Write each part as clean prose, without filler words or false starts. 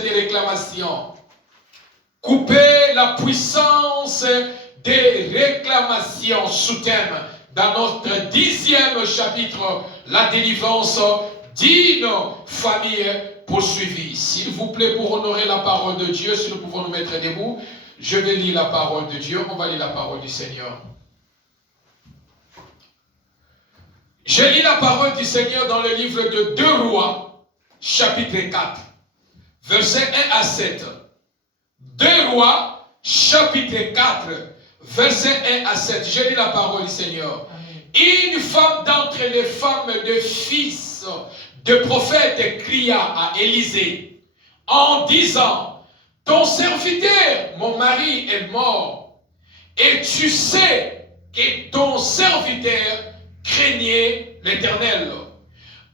des réclamations. Couper la puissance des réclamations. Sous-thème dans notre 10e chapitre, la délivrance d'une famille poursuivie. S'il vous plaît, pour honorer la parole de Dieu, si nous pouvons nous mettre debout, je vais lire la parole de Dieu. On va lire la parole du Seigneur. Je lis la parole du Seigneur dans le livre de 2 Rois, chapitre 4, versets 1 à 7. 2 Rois, chapitre 4, versets 1 à 7. Je lis la parole du Seigneur. Une femme d'entre les femmes de fils de prophète cria à Élisée en disant: ton serviteur, mon mari, est mort, et tu sais que ton serviteur craignait l'Éternel.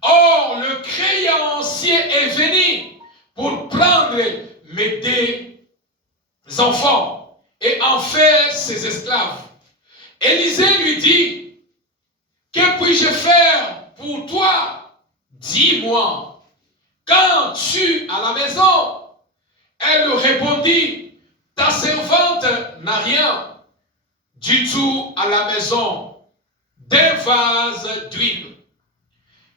Or, le créancier est venu pour prendre mes 2 enfants et en faire ses esclaves. Élisée lui dit: que puis-je faire pour toi? Dis-moi. Quand tu à la maison? Elle répondit: ta servante n'a rien du tout à la maison, d'un vase d'huile.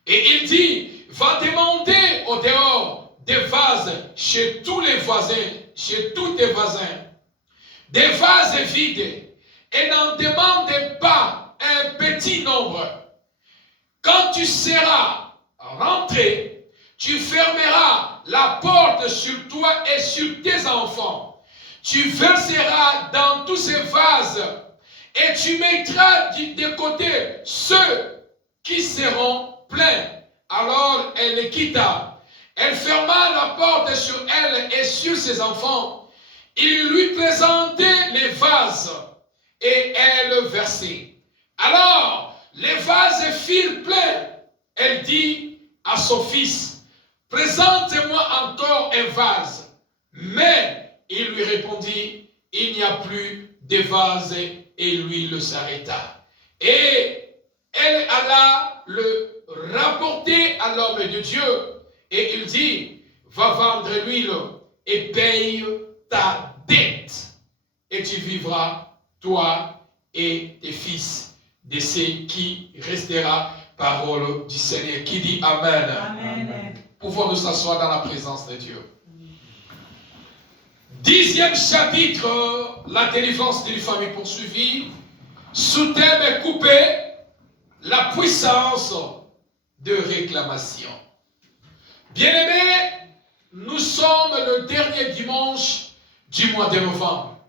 Et il dit: va demander au dehors des vases chez tous les voisins, chez tous tes voisins, des vases vides, et n'en demande pas un petit nombre. Quand tu seras rentré, tu fermeras la porte sur toi et sur tes enfants. Tu verseras dans tous ces vases et tu mettras de côté ceux qui seront pleins. Alors elle les quitta. Elle ferma la porte sur elle et sur ses enfants. Il lui présentait les vases et elle versait. Alors les vases firent pleins. Elle dit à son fils: présente-moi encore un vase. Mais il lui répondit: il n'y a plus de vase, et l'huile s'arrêta. Et elle alla le rapporter à l'homme de Dieu, et il dit: va vendre l'huile et paye ta dette, et tu vivras, toi et tes fils, de ce qui restera. Parole du Seigneur. Qui dit Amen. Amen. Pouvons nous s'asseoir dans la présence de Dieu. 10e chapitre, la délivrance d'une famille poursuivie. Sous-thème est coupé, la puissance de réclamation. Bien-aimés, nous sommes le dernier dimanche du mois de novembre.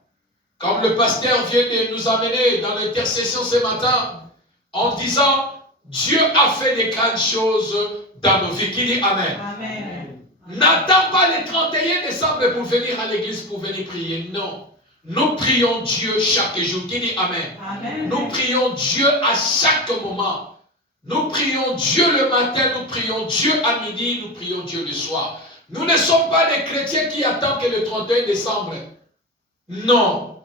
Comme le pasteur vient de nous amener dans l'intercession ce matin, en disant: Dieu a fait des grandes choses dans nos vies. Qui dit Amen. Amen. N'attends pas le 31 décembre pour venir à l'église, pour venir prier. Non. Nous prions Dieu chaque jour. Qui dit Amen. Amen. Nous prions Dieu à chaque moment. Nous prions Dieu le matin, nous prions Dieu à midi, nous prions Dieu le soir. Nous ne sommes pas des chrétiens qui attendent que le 31 décembre. Non.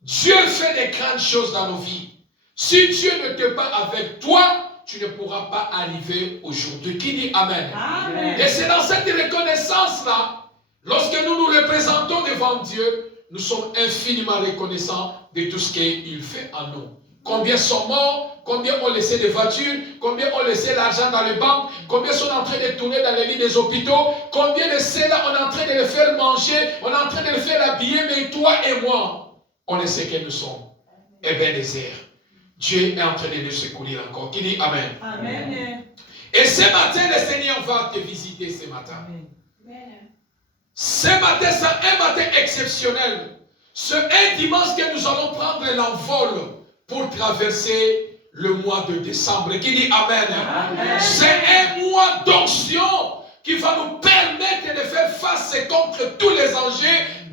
Dieu fait des grandes choses dans nos vies. Si Dieu ne t'est pas avec toi, tu ne pourras pas arriver aujourd'hui. Qui dit Amen. Amen. Et c'est dans cette reconnaissance-là, lorsque nous nous représentons devant Dieu, nous sommes infiniment reconnaissants de tout ce qu'il fait en nous. Combien sont morts, combien ont laissé des voitures, combien ont laissé l'argent dans les banques, combien sont en train de tourner dans les lits des hôpitaux, combien de ceux-là on est en train de les faire manger, on est en train de les faire habiller, mais toi et moi, on est ce que nous sommes. Eh bien, désert. Dieu est en train de nous secourir encore. Qui dit Amen. Amen. Et ce matin, le Seigneur va te visiter ce matin. Amen. Ce matin, c'est un matin exceptionnel. C'est un dimanche que nous allons prendre l'envol pour traverser le mois de décembre. Qui dit Amen. Amen. C'est un mois d'onction qui va nous permettre de faire face contre tous les enjeux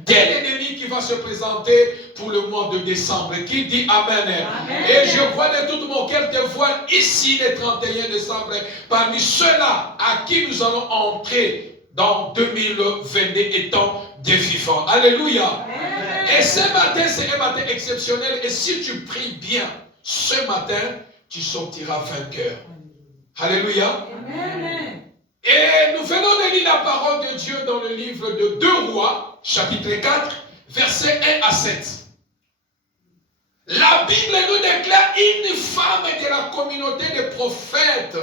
de l'ennemi qui va se présenter pour le mois de décembre. Qui dit Amen. Amen. Et je vois de tout mon cœur te voir ici le 31 décembre parmi ceux-là à qui nous allons entrer dans 2022 étant des vivants. Alléluia. Amen. Et ce matin, c'est un matin exceptionnel. Et si tu pries bien, ce matin, tu sortiras vainqueur. Alléluia. Amen. Et nous venons de lire la parole de Dieu dans le livre de 2 Rois, chapitre 4, versets 1 à 7. La Bible nous déclare une femme de la communauté des prophètes,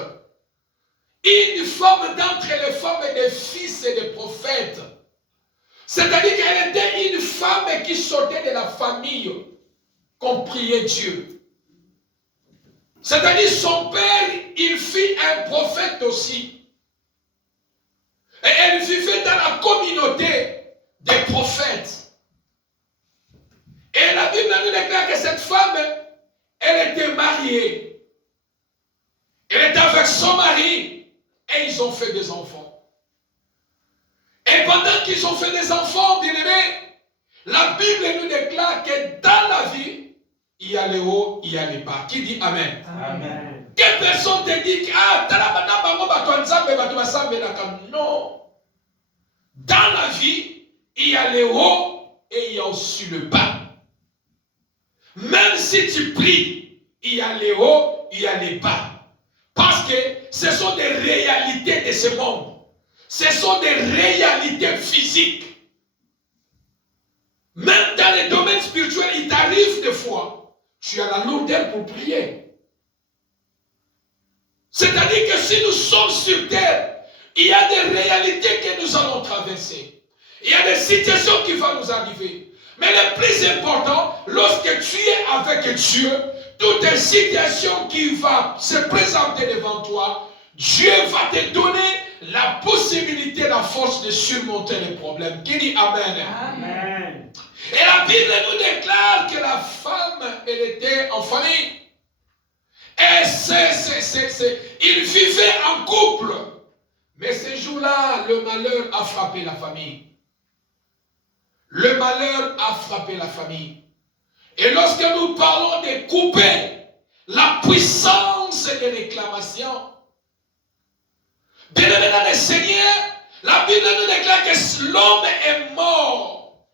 une femme d'entre les femmes des fils et des prophètes. C'est-à-dire qu'elle était une femme qui sortait de la famille, qu'on priait Dieu. C'est-à-dire son père, il fut un prophète aussi. Et elle vivait dans la communauté des prophètes. Et la Bible nous déclare que cette femme, elle était mariée. Elle était avec son mari et ils ont fait des enfants. Et pendant qu'ils ont fait des enfants, bien-aimés, la Bible nous déclare que dans la vie, il y a les hauts, il y a les bas. Qui dit Amen? Amen. Quelle personne te dit que non. Dans la vie, il y a les hauts et il y a aussi le bas. Même si tu pries, il y a les hauts, il y a les bas. Parce que ce sont des réalités de ce monde. Ce sont des réalités physiques. Même dans les domaines spirituels, il t'arrive des fois, tu as la lourdeur pour prier. C'est-à-dire que si nous sommes sur terre, il y a des réalités que nous allons traverser. Il y a des situations qui vont nous arriver. Mais le plus important, lorsque tu es avec Dieu, toute situation qui va se présenter devant toi, Dieu va te donner la possibilité, la force de surmonter les problèmes. Qui dit Amen? Amen. Et la Bible nous déclare que la femme, elle était en famille. Et ils vivaient en couple. Mais ce jour-là, le malheur a frappé la famille. Le malheur a frappé la famille. Et lorsque nous parlons de couper la puissance des réclamations, bien-aimés dans le Seigneur, la Bible nous déclare que l'homme est mort.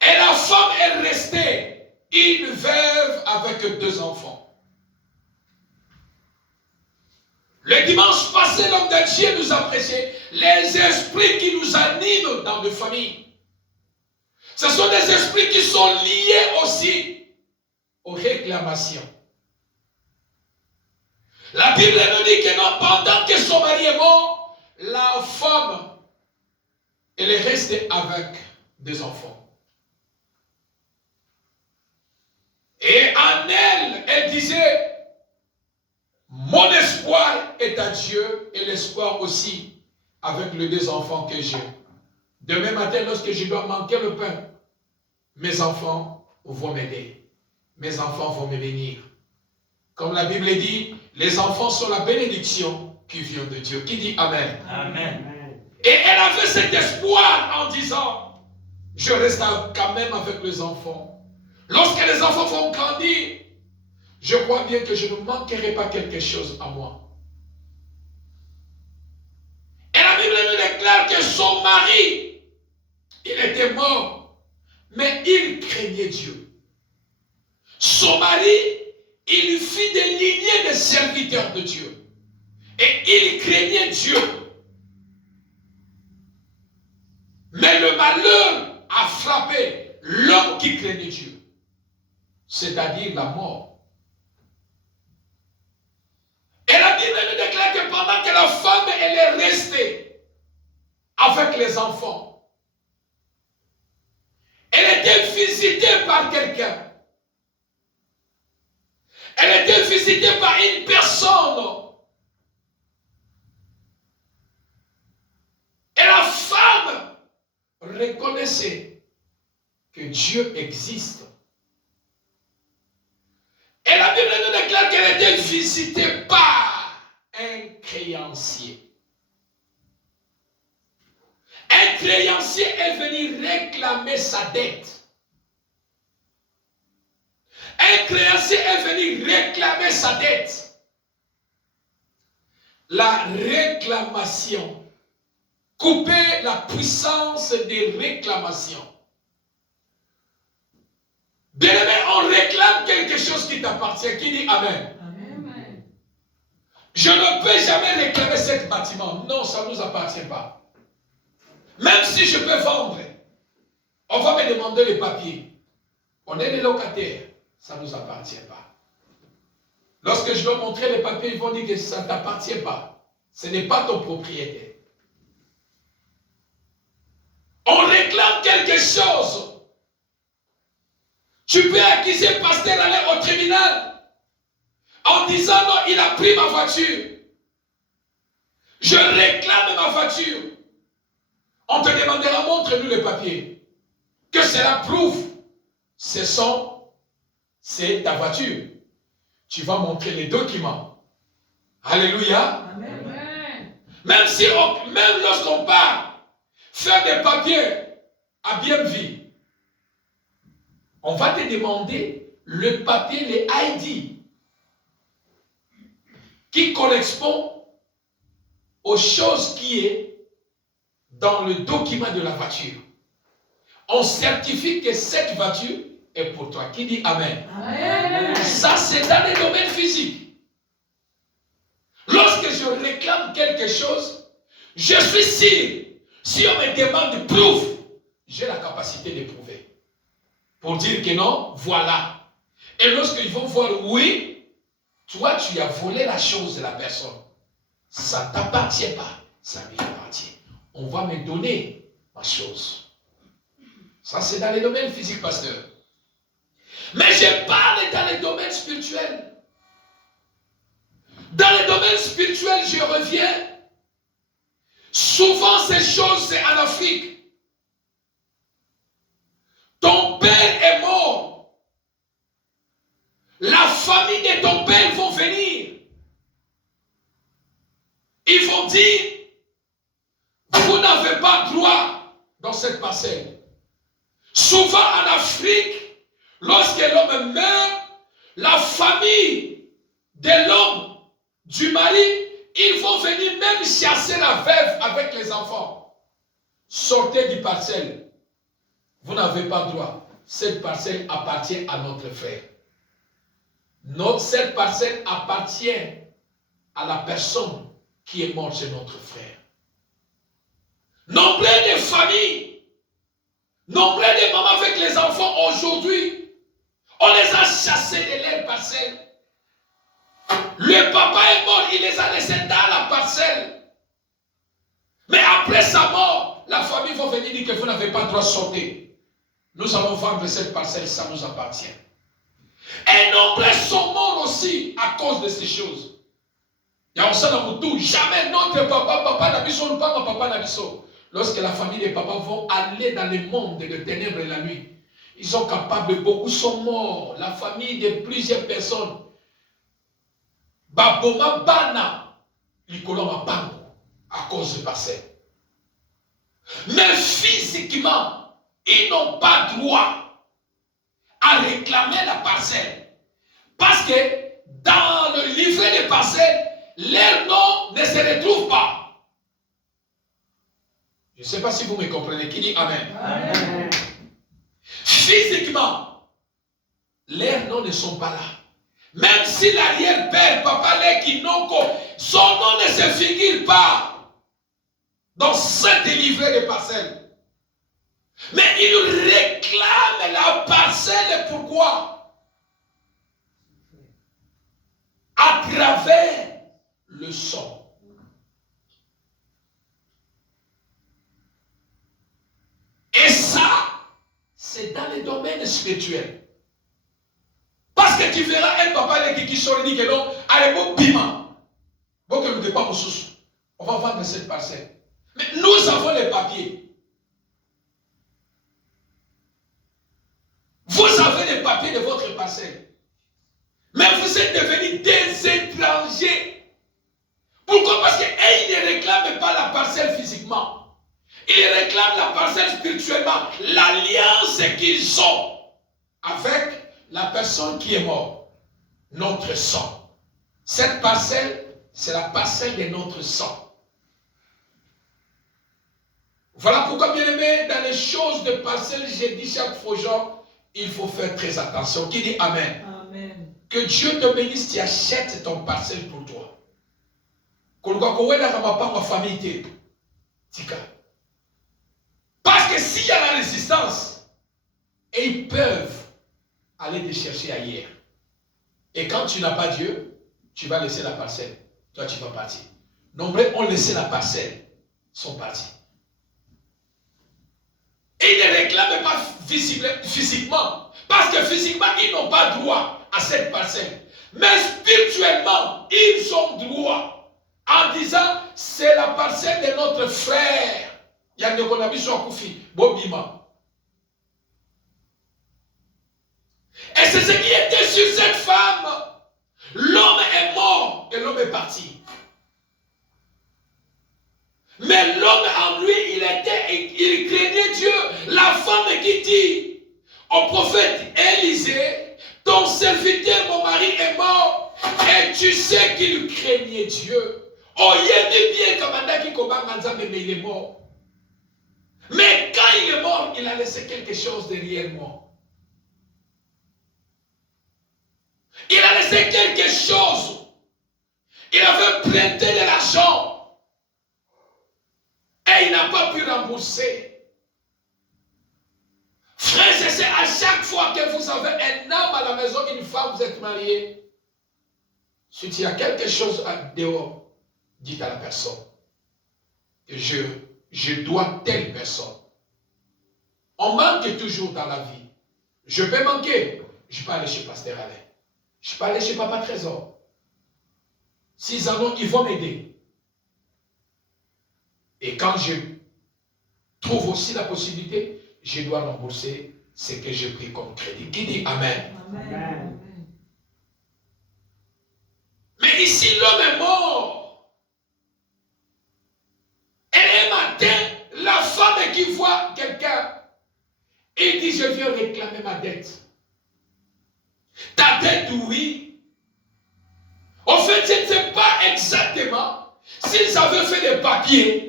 Et la femme est restée une veuve avec 2 enfants. Le dimanche passé, l'homme de Dieu nous a prêché les esprits qui nous animent dans nos familles. Ce sont des esprits qui sont liés aussi aux réclamations. La Bible nous dit que non, pendant que son mari est mort, la femme, elle est restée avec 2 enfants. Et en elle, elle disait, mon espoir est à Dieu et l'espoir aussi avec les 2 enfants que j'ai. Demain matin, lorsque je dois manquer le pain, mes enfants vont m'aider. Mes enfants vont me bénir. Comme la Bible dit, les enfants sont la bénédiction qui vient de Dieu. Qui dit Amen? Amen. Et elle avait cet espoir en disant, je reste quand même avec les enfants. Lorsque les enfants vont grandir, je crois bien que je ne manquerai pas quelque chose à moi. Et la Bible nous déclare que son mari, il était mort, mais il craignait Dieu. Son mari, il fit des lignées de serviteurs de Dieu. Et il craignait Dieu. Mais le malheur a frappé l'homme qui craignait Dieu. C'est-à-dire la mort. Et la Bible nous déclare que pendant que la femme, elle est restée avec les enfants, elle était visitée par quelqu'un. Elle était visitée par une personne. Et la femme reconnaissait que Dieu existe. Et la Bible nous déclare qu'elle était visitée par un créancier. Un créancier est venu réclamer sa dette. Un créancier est venu réclamer sa dette. La réclamation. Couper la puissance des réclamations. Bien-aimé, on réclame quelque chose qui t'appartient. Qui dit Amen? Amen. Je ne peux jamais réclamer ce bâtiment. Non, ça ne nous appartient pas. Même si je peux vendre, on va me demander les papiers. On est des locataires. Ça ne nous appartient pas. Lorsque je dois montrer les papiers, ils vont dire que ça ne t'appartient pas. Ce n'est pas ton propriétaire. On réclame quelque chose. Tu peux accuser le pasteur d'aller au tribunal en disant non, il a pris ma voiture. Je réclame ma voiture. On te demandera, montre-nous les papiers. Que cela prouve, c'est ta voiture. Tu vas montrer les documents. Alléluia. Amen. Même lorsqu'on part faire des papiers à bien vie, on va te demander le papier, les ID, qui correspond aux choses qui est dans le document de la voiture. On certifie que cette voiture est pour toi. Qui dit Amen? Amen. Ça, c'est dans les domaines physiques. Lorsque je réclame quelque chose, je suis sûr, si on me demande prouve, j'ai la capacité de prouver. Pour dire que non, voilà. Et lorsqu'ils vont voir oui, toi, tu as volé la chose de la personne. Ça ne t'appartient pas, ça lui appartient. On va me donner ma chose. Ça, c'est dans les domaines physiques, pasteur. Mais je parle dans les domaines spirituels. Dans les domaines spirituels, je reviens. Souvent, ces choses, c'est en Afrique. Ton père est mort. La famille de ton père vont venir. Ils vont dire, vous n'avez pas droit dans cette parcelle. Souvent en Afrique, lorsque l'homme meurt, la famille de l'homme, du mari, ils vont venir même chasser la veuve avec les enfants. Sortez du parcelle. Vous n'avez pas droit. Cette parcelle appartient à notre frère. Cette parcelle appartient à la personne qui est morte chez notre frère. Nombre de familles, nombre de mamans avec les enfants aujourd'hui, on les a chassés de leur parcelle. Le papa est mort, il les a laissés dans la parcelle. Mais après sa mort, la famille va venir dire que vous n'avez pas le droit de sortir. Nous allons vendre cette parcelle, ça nous appartient. Et nombreux sont morts aussi à cause de ces choses. Il y a jamais notre papa n'abisso, pas mon papa n'abisso. Lorsque la famille des papas vont aller dans le monde de ténèbres et la nuit, ils sont capables, beaucoup sont morts. La famille de plusieurs personnes. Baboma bana, likoloma bango, à cause de parcelle. Mais physiquement, ils n'ont pas droit à réclamer la parcelle. Parce que dans le livret des parcelles, leur nom ne se retrouve pas. Je ne sais pas si vous me comprenez. Qui dit Amen? Amen. Physiquement, leurs noms ne sont pas là. Même si l'arrière-père, papa Lekinoko, son nom ne se figure pas dans ce livret de parcelles. Mais il réclame la parcelle. Pourquoi? À travers le sang. Et ça, c'est dans les domaines spirituels. Parce que tu verras un papa qui sort et dit que non, allez, bon piment. Bon que nous ne pas mon sous. On va vendre cette parcelle. Mais nous avons les papiers. Vous avez les papiers de votre parcelle. Mais vous êtes devenus des étrangers. Pourquoi? Parce qu'ils ne réclament pas la parcelle physiquement. Ils réclament la parcelle spirituellement. L'alliance qu'ils ont avec la personne qui est morte. Notre sang. Cette parcelle, c'est la parcelle de notre sang. Voilà pourquoi, bien aimé, dans les choses de parcelle, j'ai dit chaque fois, genre, il faut faire très attention. Qui dit Amen? Amen. Que Dieu te bénisse, tu achètes ton parcelle pour toi. Parce que s'il y a la résistance, et ils peuvent aller te chercher ailleurs. Et quand tu n'as pas Dieu, tu vas laisser la parcelle. Toi, tu vas partir. Nombreux ont laissé la parcelle, sont partis. Et ils ne réclament pas physiquement. Parce que physiquement, ils n'ont pas droit à cette parcelle. Mais spirituellement, ils ont droit en disant, c'est la parcelle de notre frère. Il y a des Konabiso Akoufi, Bobima. Et c'est ce qui était sur cette femme. L'homme est mort et l'homme est parti. Mais l'homme en lui, il craignait Dieu. La femme qui dit au prophète Élisée, ton serviteur, mon mari est mort, et tu sais qu'il craignait Dieu. Oh, il est bien comme mais il est mort. Mais quand il est mort, il a laissé quelque chose derrière moi. Il a laissé quelque chose. Il avait prêté de l'argent. Et il n'a pas pu rembourser. Frères et sœurs, à chaque fois que vous avez un homme à la maison, une femme, vous êtes mariés, si il y a quelque chose dehors, dites à la personne que je dois telle personne. On manque toujours dans la vie. Je peux manquer. Je peux aller chez Pasteur Alain. Je peux aller chez Papa Trésor. S'ils en ont, ils vont m'aider. Et quand je trouve aussi la possibilité, je dois rembourser ce que j'ai pris comme crédit. Qui dit Amen? Amen. Mais ici, l'homme est mort. Et un matin, la femme qui voit quelqu'un, et dit, je viens réclamer ma dette. Ta dette, oui. En fait, je ne sais pas exactement s'ils avaient fait des papiers.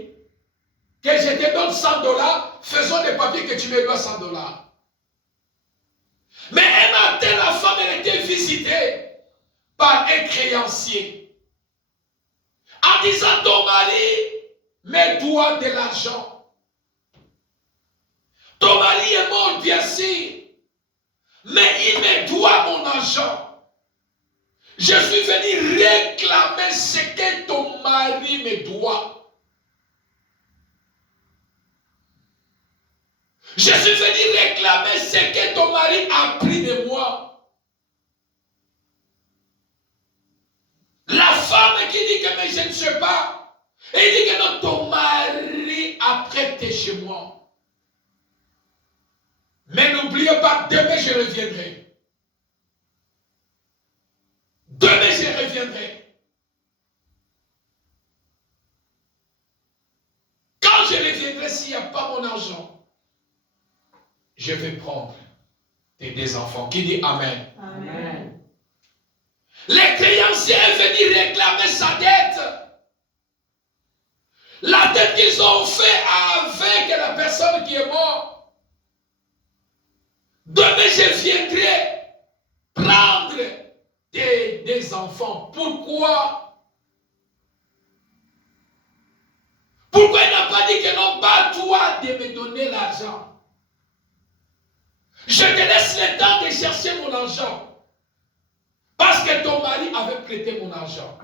Que je te donne $100, faisons des papiers que tu me dois $100. Mais un matin, la femme, elle était visitée par un créancier. En disant, ton mari me doit de l'argent. Ton mari est mort, bien sûr. Mais il me doit mon argent. Je suis venu réclamer ce que ton mari me doit. Je suis venu réclamer ce que ton mari a pris de moi. La femme qui dit que mais je ne sais pas. Et il dit que non, ton mari a prêté chez moi. Mais n'oubliez pas, demain je reviendrai. Demain je reviendrai. Quand je reviendrai, s'il n'y a pas mon argent, je vais prendre tes deux enfants. Qui dit Amen? Amen. Les créanciers est venu réclamer sa dette. La dette qu'ils ont fait avec la personne qui est morte. Demain, je viendrai prendre tes deux enfants. Pourquoi? Pourquoi il n'a pas dit que non, pas toi de me donner l'argent? Je te laisse le temps de chercher mon argent. Parce que ton mari avait prêté mon argent.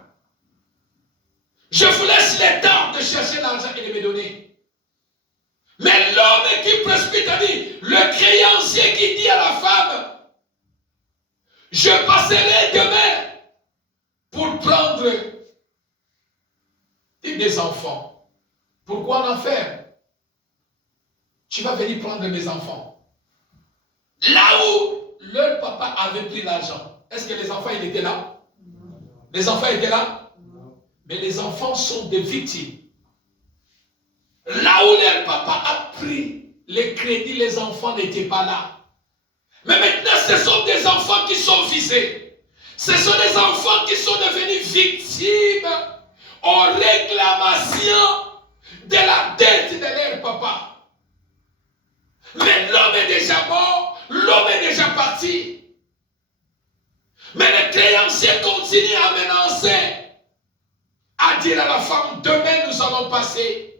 Je vous laisse le temps de chercher l'argent et de me donner. Mais l'homme qui précipite a dit, le créancier qui dit à la femme, je passerai demain pour prendre tes deux enfants. Pourquoi en faire? Tu vas venir prendre mes enfants. Là où leur papa avait pris l'argent, est-ce que les enfants ils étaient là? Non. Les enfants étaient là? Non. Mais les enfants sont des victimes. Là où leur papa a pris les crédits, les enfants n'étaient pas là. Mais maintenant, ce sont des enfants qui sont visés. Ce sont des enfants qui sont devenus victimes en réclamation de la dette de leur papa. Mais l'homme est déjà mort. L'homme est déjà parti. Mais le créancier continue à menacer, à à dire à la femme, demain nous allons passer.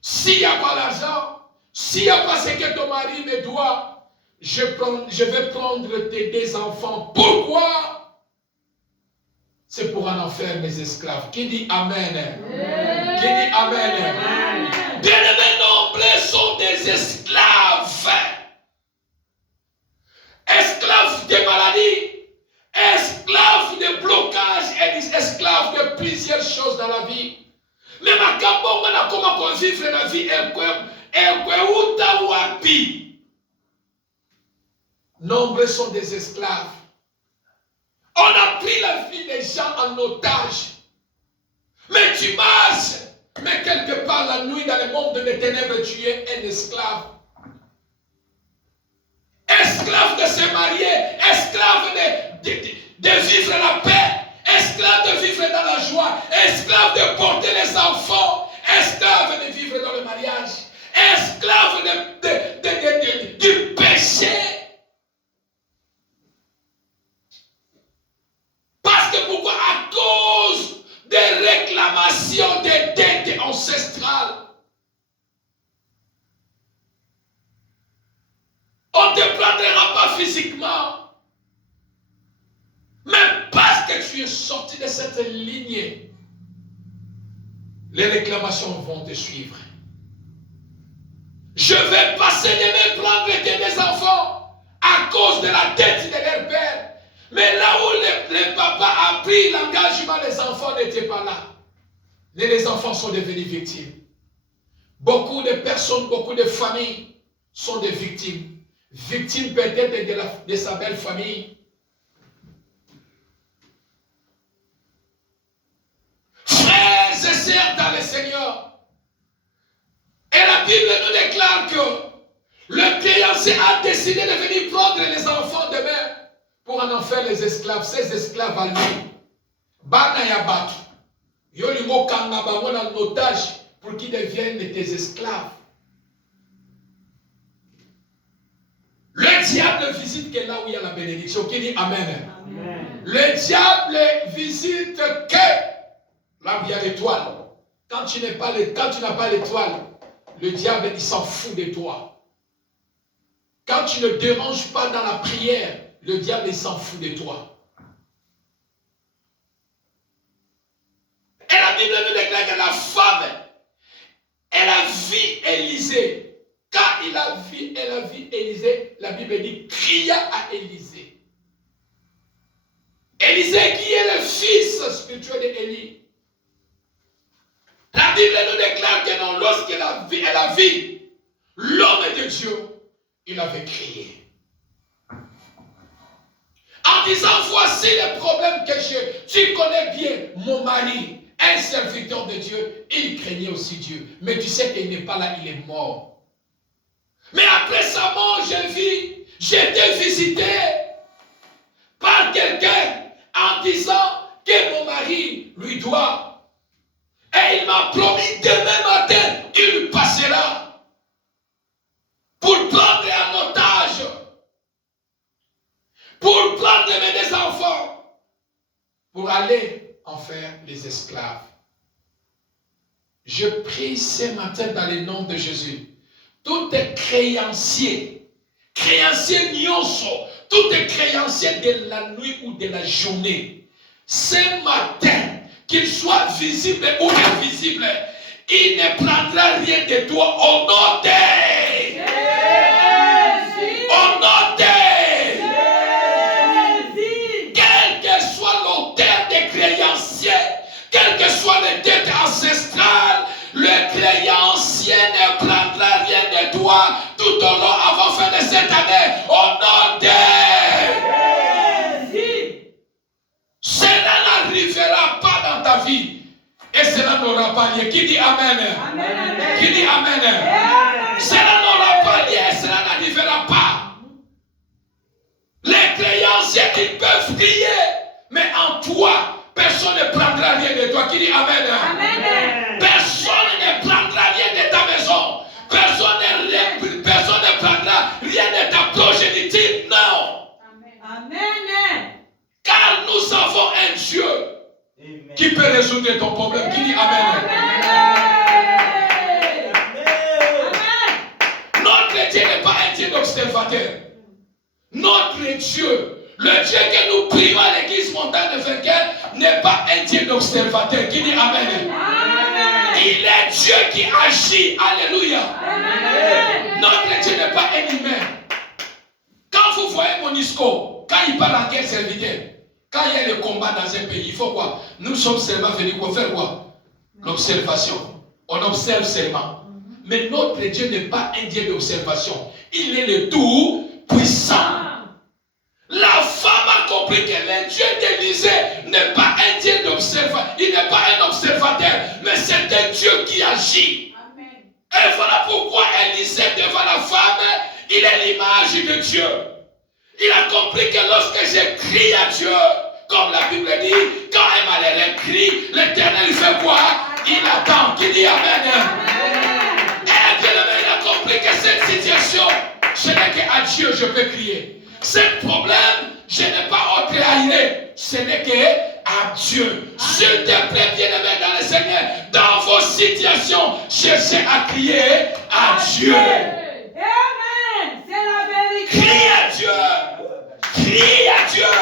S'il n'y a pas l'argent, s'il n'y a pas ce que ton mari me doit, je vais prendre tes 2 enfants. Pourquoi? C'est pour en faire mes esclaves. Qui dit Amen? Qui dit Amen? Bien-aimés, nombreux sont des esclaves. Esclaves de maladies, esclaves de blocages et esclaves de plusieurs choses dans la vie. Mais ma kabonga na comment vivre la vie uta wapi. Nombreux sont des esclaves. On a pris la vie des gens en otage. Mais tu marches. Mais quelque part la nuit dans le monde des ténèbres, tu es un esclave. Esclave de se marier, esclave de vivre la paix, esclave de vivre dans la joie, esclave de porter les enfants, esclave de vivre dans le mariage, esclave du péché. Parce que pourquoi? À cause des réclamations des dettes ancestrales. On ne te prendra pas physiquement. Mais parce que tu es sorti de cette lignée, les réclamations vont te suivre. Je vais passer de me prendre des enfants à cause de la dette de leur père. Mais là où le papa a pris l'engagement, les enfants n'étaient pas là. Les enfants sont devenus victimes. Beaucoup de personnes, beaucoup de familles sont des victimes. Victime peut-être de sa belle famille. Frères et sœurs dans le Seigneur. Et la Bible nous déclare que le créancier a décidé de venir prendre les enfants demain pour en faire les esclaves. Ces esclaves à lui. Bana yabatu. Yolingo kanga bango en otage pour qu'ils deviennent tes esclaves. Le diable visite que là où il y a la bénédiction. Qui dit Amen? Amen. Le diable visite que là où il y a l'étoile. Quand tu n'as pas l'étoile, le diable il s'en fout de toi. Quand tu ne déranges pas dans la prière, le diable il s'en fout de toi. Et la Bible nous déclare que la femme, elle a vu Élisée. Quand elle a vu Élisée, la Bible dit, cria à Élisée. Élisée qui est le fils spirituel d'Élie. La Bible nous déclare que non, lorsqu'elle a vu l'homme de Dieu, il avait crié. En disant, voici le problème que j'ai. Tu connais bien mon mari, un serviteur de Dieu. Il craignait aussi Dieu. Mais tu sais qu'il n'est pas là, il est mort. Mais après sa mort, j'ai été visité par quelqu'un en disant que mon mari lui doit. Et il m'a promis demain matin, il passera pour prendre un otage, pour prendre mes enfants, pour aller en faire les esclaves. Je prie ce matin dans le nom de Jésus. Tout est créancier nyonso, tout est créancier de la nuit ou de la journée. Ce matin, qu'il soit visible ou invisible, il ne prendra rien de toi au nom de Jésus. Au nom de Jésus. Quel que soit l'auteur des créanciers, quelle que soit les dettes ancestrales, le créancier ne prendra rien de toi tout au long avant fin de cette année. Au nom de Jésus. Cela n'arrivera pas dans ta vie. Et cela n'aura pas lieu. Qui dit Amen? Amen. Qui dit Amen? Amen. Cela n'aura pas lieu et cela n'arrivera pas. Les créanciers, ils peuvent crier, mais en toi, personne ne prendra rien de toi. Qui dit Amen? Amen. Personne ne prendra rien de ta maison. Personne ne prendra rien de ta progéniture. Non. Amen. Car nous avons un Dieu qui peut résoudre ton problème. Qui dit d'observateur. Notre Dieu, le Dieu que nous prions à l'église montagne de Vainqueur, n'est pas un Dieu d'observateur. Qui dit Amen? Amen. Il est Dieu qui agit. Alléluia. Amen. Notre Dieu n'est pas un humain. Quand vous voyez Monisco, quand il part en guerre serviteur, quand il y a le combat dans un pays, il faut quoi? Nous sommes seulement venus pour faire quoi? L'observation. On observe seulement. Mais notre Dieu n'est pas un Dieu d'observation. Il est le tout puissant. La femme a compris que le Dieu d'Élisée n'est pas un Dieu d'observateur. Il n'est pas un observateur, mais c'est un Dieu qui agit. Amen. Et voilà pourquoi Élisée devant la femme, il est l'image de Dieu. Il a compris que lorsque j'ai crié à Dieu, comme la Bible dit, quand un malheureux crie, l'Éternel fait quoi? Il attend. Qui dit Amen? Et bien aimé, il a compris que cette situation, ce n'est qu'à Dieu je peux crier. Ce problème, je n'ai pas autre à aller. Ce n'est qu'à Dieu. S'il te plaît, bien-aimé dans le Seigneur, dans vos situations, cherchez à crier à Dieu. Amen. C'est la vérité. Criez à Dieu. Criez à Dieu.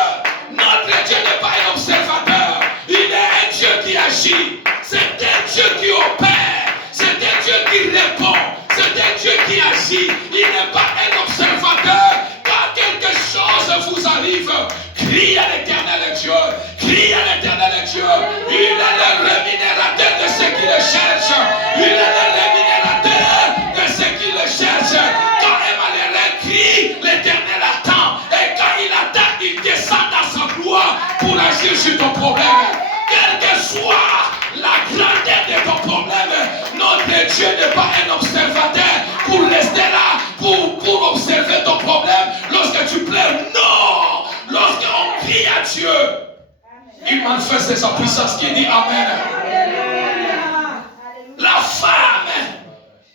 Notre Dieu n'est pas un observateur. Il est un Dieu qui agit. C'est un Dieu qui opère. C'est un Dieu qui répond. C'est un Dieu qui agit. Il n'est pas un observateur. Quand quelque chose vous arrive, criez à l'Éternel Dieu. Criez à l'Éternel Dieu. Il est le rémunérateur de ceux qui le cherchent. Il est le rémunérateur de ceux qui le cherchent. Quand un malheureux crie, l'Éternel attend. Et quand il attend, il descend dans sa gloire pour agir sur ton problème. Quelle que soit la grandeur de ton problème, notre Dieu n'est pas un observateur pour rester là, pour observer ton problème lorsque tu pleures. Non! Lorsqu'on crie à Dieu, il manifeste sa puissance. Qui dit Amen? La femme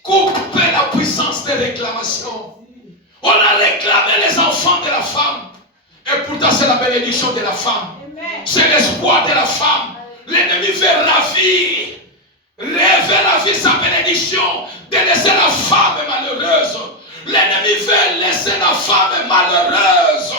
coupait la puissance des réclamations. On a réclamé les enfants de la femme. Et pourtant c'est la bénédiction de la femme. C'est l'espoir de la femme. L'ennemi veut ravir sa bénédiction, de laisser la femme malheureuse. L'ennemi veut laisser la femme malheureuse.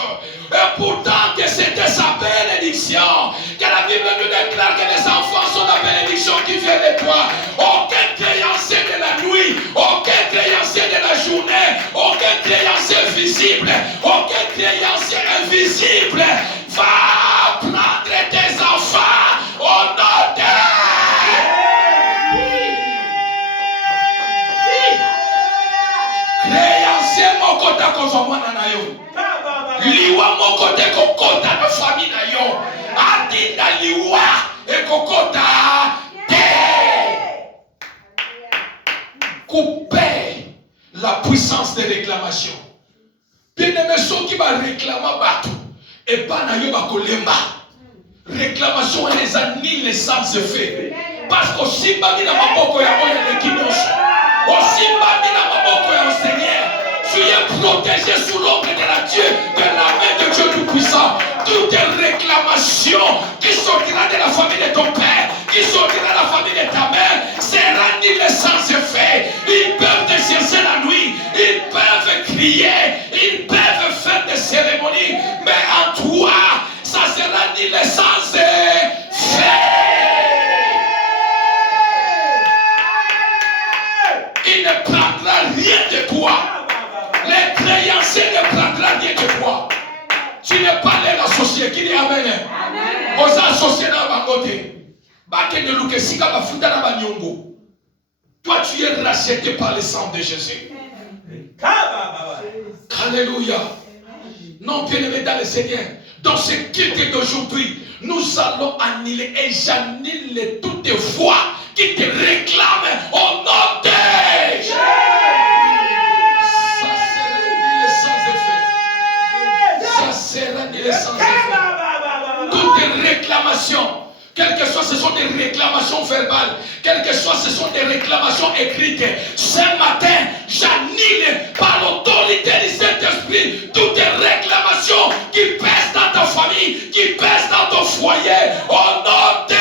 Et pourtant que c'était sa bénédiction. Que la Bible nous déclare que les enfants sont la bénédiction qui vient de toi. Aucun créancier de la nuit, aucun créancier de la journée, aucun créancier visible, aucun créancier invisible va prendre tes enfants au nom de créancier mokota kozwa mwana na yo. Liwa mokote kokota na famille na yo. Atinda liwa ekokota te. Couper la puissance des réclamations. Bien-aimé, ceux qui va réclamer bateau et pas na yo bakolemba. Réclamation les annule sans effet. Parce qu'au Simba na maboko ya moya de kinosho. Au Simba na maboko ya Seigneur. Tu es protégé sous l'ombre de la main de Dieu Tout-Puissant. Toute réclamation qui sortira de la famille de ton père, qui sortira de la famille de ta mère, sera annulée sans effet. Ils peuvent te chercher la nuit, ils peuvent crier, ils peuvent faire des cérémonies, mais en toi, ça sera annulé sans effet. Il ne prendra rien de toi. Les créanciers ne prendront rien de toi. Tu n'es pas l'associé. Qui dit Amen? Amen. Aux associés dans ma côté. Toi, tu es racheté par le sang de Jésus. Alléluia. Non, bien-aimé dans le Seigneur. Dans ce culte d'aujourd'hui, nous allons annuler et j'annule toutes les voix qui te réclament au nom de Jésus. Toutes les réclamations, quelles que soient, ce sont des réclamations verbales, quelles que soient, ce sont des réclamations écrites. Ce matin, j'annule par l'autorité du Saint-Esprit toutes les réclamations qui pèsent dans ta famille, qui pèsent dans ton foyer, au nom de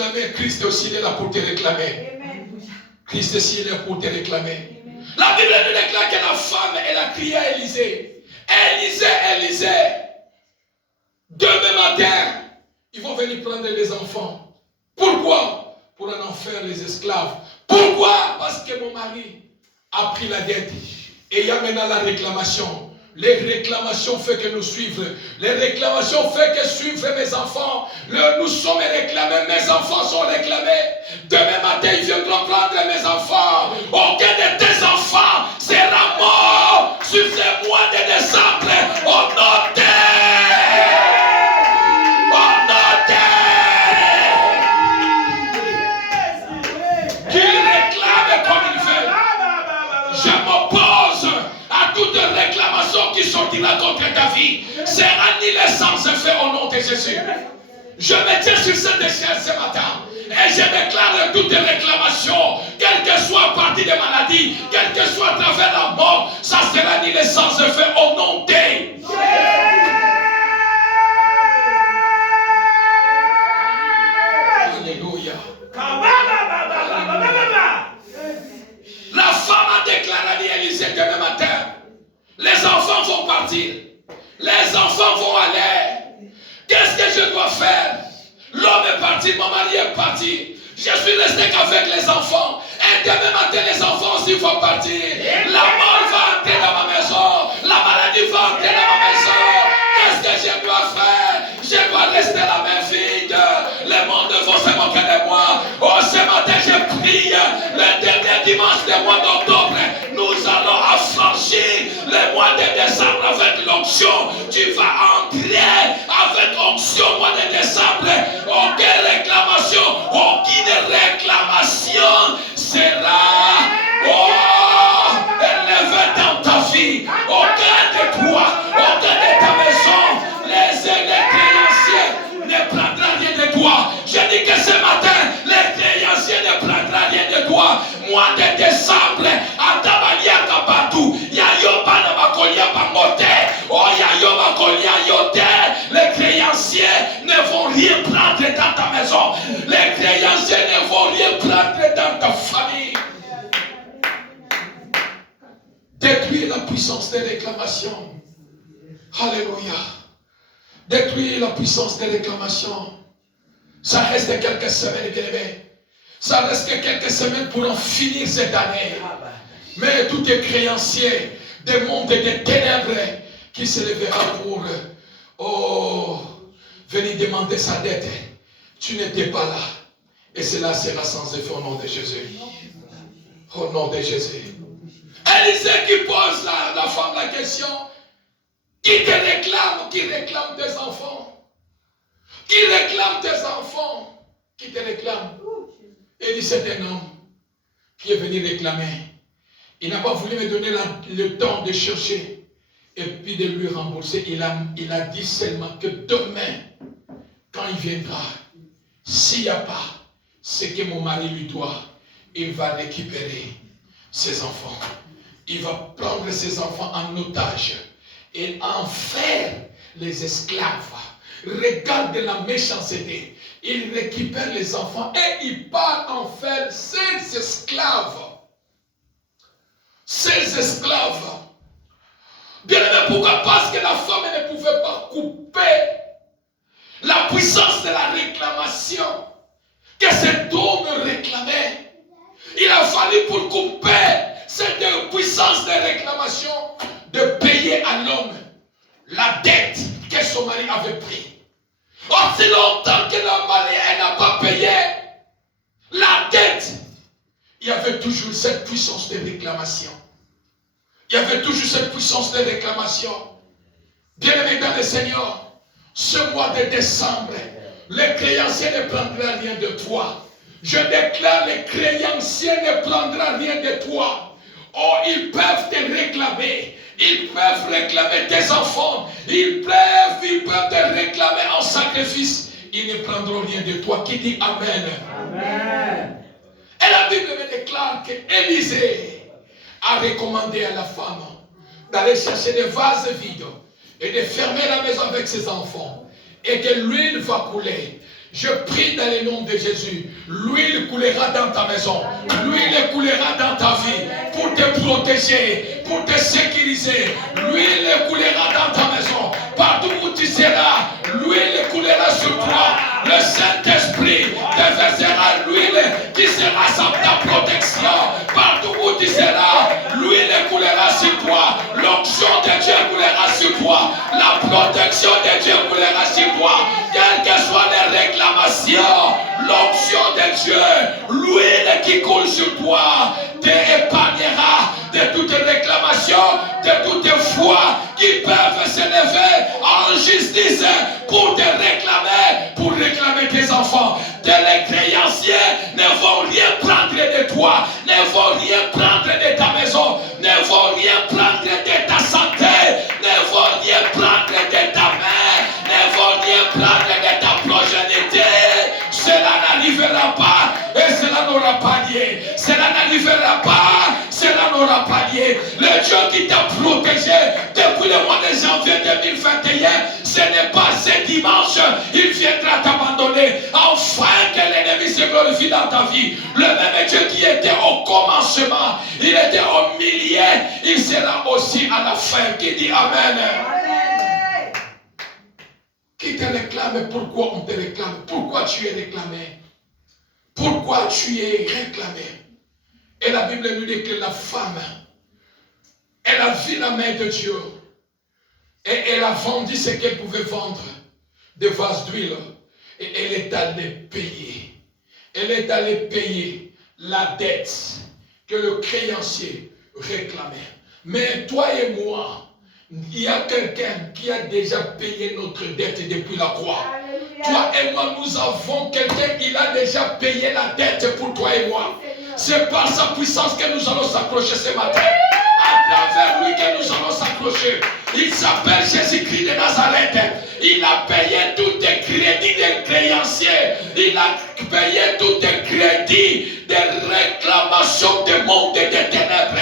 réclamer, Christ aussi il est là pour te réclamer. Christ aussi il est là pour te réclamer. La Bible nous déclare que la femme, elle a crié à Élisée. Élisée. Demain matin, ils vont venir prendre les enfants. Pourquoi? Pour en faire les esclaves. Pourquoi? Parce que mon mari a pris la dette. Et il y a maintenant la réclamation. Les réclamations font que nous suivons. Les réclamations font que suivent mes enfants. Nous sommes réclamés. Mes enfants sont réclamés. Demain matin, ils viendront prendre mes enfants. Aucun de tes enfants sera mort sur ces mois de décembre. Au nom de... Qu'il réclame comme il veut. Je m'oppose à toute réclamation qui sortira contre ta vie. Sera annulée sans effet au nom de Jésus. Je me tiens sur cette échelle ce matin. Et je déclare toute réclamation, quelle que soit partie des maladies, quelle que soit à travers la mort, ça sera annulé sans effet au nom de Jésus. Alléluia. La femme a déclaré à Élisée demain matin, les enfants vont partir, les enfants vont aller. Qu'est-ce que je dois faire? L'homme est parti, mon mari est parti. Je suis resté qu'avec les enfants. Et demain matin, les enfants aussi vont partir. La mort va entrer dans ma maison. La maladie va entrer dans ma maison. Qu'est-ce que je dois faire? Je dois rester la main vide. Le monde va se moquer de moi. Oh, ce matin, je prie. Le dernier dimanche du mois d'octobre, nous allons affranchir le mois de décembre avec l'onction. Tu vas entrer avec onction au mois de décembre. Aucune réclamation, aucune réclamation sera élevée dans ta vie. Aucun de toi, aucun de ta maison, les créanciers ne prendront rien de toi. Je dis que ce matin, les créanciers ne prendront rien de toi. Mois de décembre, à Tabalia Kabatu, Yayoba Nabakolia Bamote, oh Yayoba Kolia Yote, les créanciers ne vont rien prendre dans ta maison. Les créanciers ne vont rien prendre dans ta famille. Détruire la puissance des réclamations. Alléluia. Détruire la puissance des réclamations. Ça reste quelques semaines, bien aimés. Ça reste que quelques semaines pour en finir cette année. Mais tout est créancier des mondes et des ténèbres qui se lèvera pour venir demander sa dette. Tu n'étais pas là. Et cela sera sans effet au nom de Jésus. Au nom de Jésus. Élisée qui pose la femme la question. Qui te réclame? Qui réclame tes enfants? Qui réclame tes enfants? Qui te réclame? Élie, c'est un homme qui est venu réclamer. Il n'a pas voulu me donner le temps de chercher et puis de lui rembourser. Il a dit seulement que demain, quand il viendra, s'il n'y a pas ce que mon mari lui doit, il va récupérer ses enfants. Il va prendre ses enfants en otage et en faire les esclaves. Regarde la méchanceté. Il récupère les enfants et il part en faire 16 esclaves. 16 esclaves. Bien aimé, pourquoi? Parce que la femme ne pouvait pas couper la puissance de la réclamation que cet homme réclamait. Il a fallu pour couper cette puissance de réclamation de payer à l'homme la dette que son mari avait prise. Aussi longtemps que le mari n'a pas payé la dette, il y avait toujours cette puissance de réclamation. Il y avait toujours cette puissance de réclamation. Bien-aimé dans le Seigneur, ce mois de décembre, les créanciers ne prendront rien de toi. Je déclare, les créanciers ne prendront rien de toi. Oh, ils peuvent te réclamer. Ils peuvent réclamer tes enfants. Ils peuvent te réclamer en sacrifice. Ils ne prendront rien de toi. Qui dit Amen? Amen. Et la Bible me déclare qu'Élisée a recommandé à la femme d'aller chercher des vases vides et de fermer la maison avec ses enfants. Et que l'huile va couler. Je prie dans le nom de Jésus. L'huile coulera dans ta maison. L'huile coulera dans ta vie pour te protéger, pour te sécuriser. L'huile coulera dans ta maison. Partout où tu seras, l'huile coulera sur toi. Le Saint-Esprit te versera l'huile qui sera ta protection. Partout où tu seras, l'huile coulera sur toi. L'onction de Dieu coulera sur toi. La protection de Dieu coulera sur toi. Quelles que soient les réclamations, l'onction de Dieu, l'huile qui coule sur toi, t'épargnera de toutes réclamations, de toutes foi qui peuvent s'élever en justice pour te réclamer, pour réclamer tes enfants. Les créanciers ne vont rien prendre de toi, ne vont rien prendre de ta maison, ne vont rien prendre de ta santé, ne vont rien prendre de ta main, ne vont rien prendre de ta progéniture. Cela n'arrivera pas et cela n'aura pas lieu. Cela n'arrivera pas, cela n'aura pas lieu. Le Dieu qui t'a protégé depuis le mois de janvier 2021, ce n'est pas ce dimanche, il viendra t'abandonner afin que l'ennemi se glorifie dans ta vie. Le même Dieu qui était au commencement, il était au milieu, il sera aussi à la fin. Qui dit Amen? Amen. Qui te réclame? Pourquoi on te réclame? Pourquoi tu es réclamé? Pourquoi tu es réclamé? Et la Bible nous dit que la femme, elle a vu la main de Dieu. Et elle a vendu ce qu'elle pouvait vendre, des vases d'huile. Et elle est allée payer. Elle est allée payer la dette que le créancier réclamait. Mais toi et moi, il y a quelqu'un qui a déjà payé notre dette depuis la croix. Alléluia. Toi et moi, nous avons quelqu'un qui a déjà payé la dette pour toi et moi. C'est par sa puissance que nous allons s'accrocher ce matin. À travers lui que nous allons s'accrocher. Il s'appelle Jésus-Christ de Nazareth. Il a payé tous tes crédits de créanciers. Il a payé tous tes crédits de réclamation du monde et des ténèbres.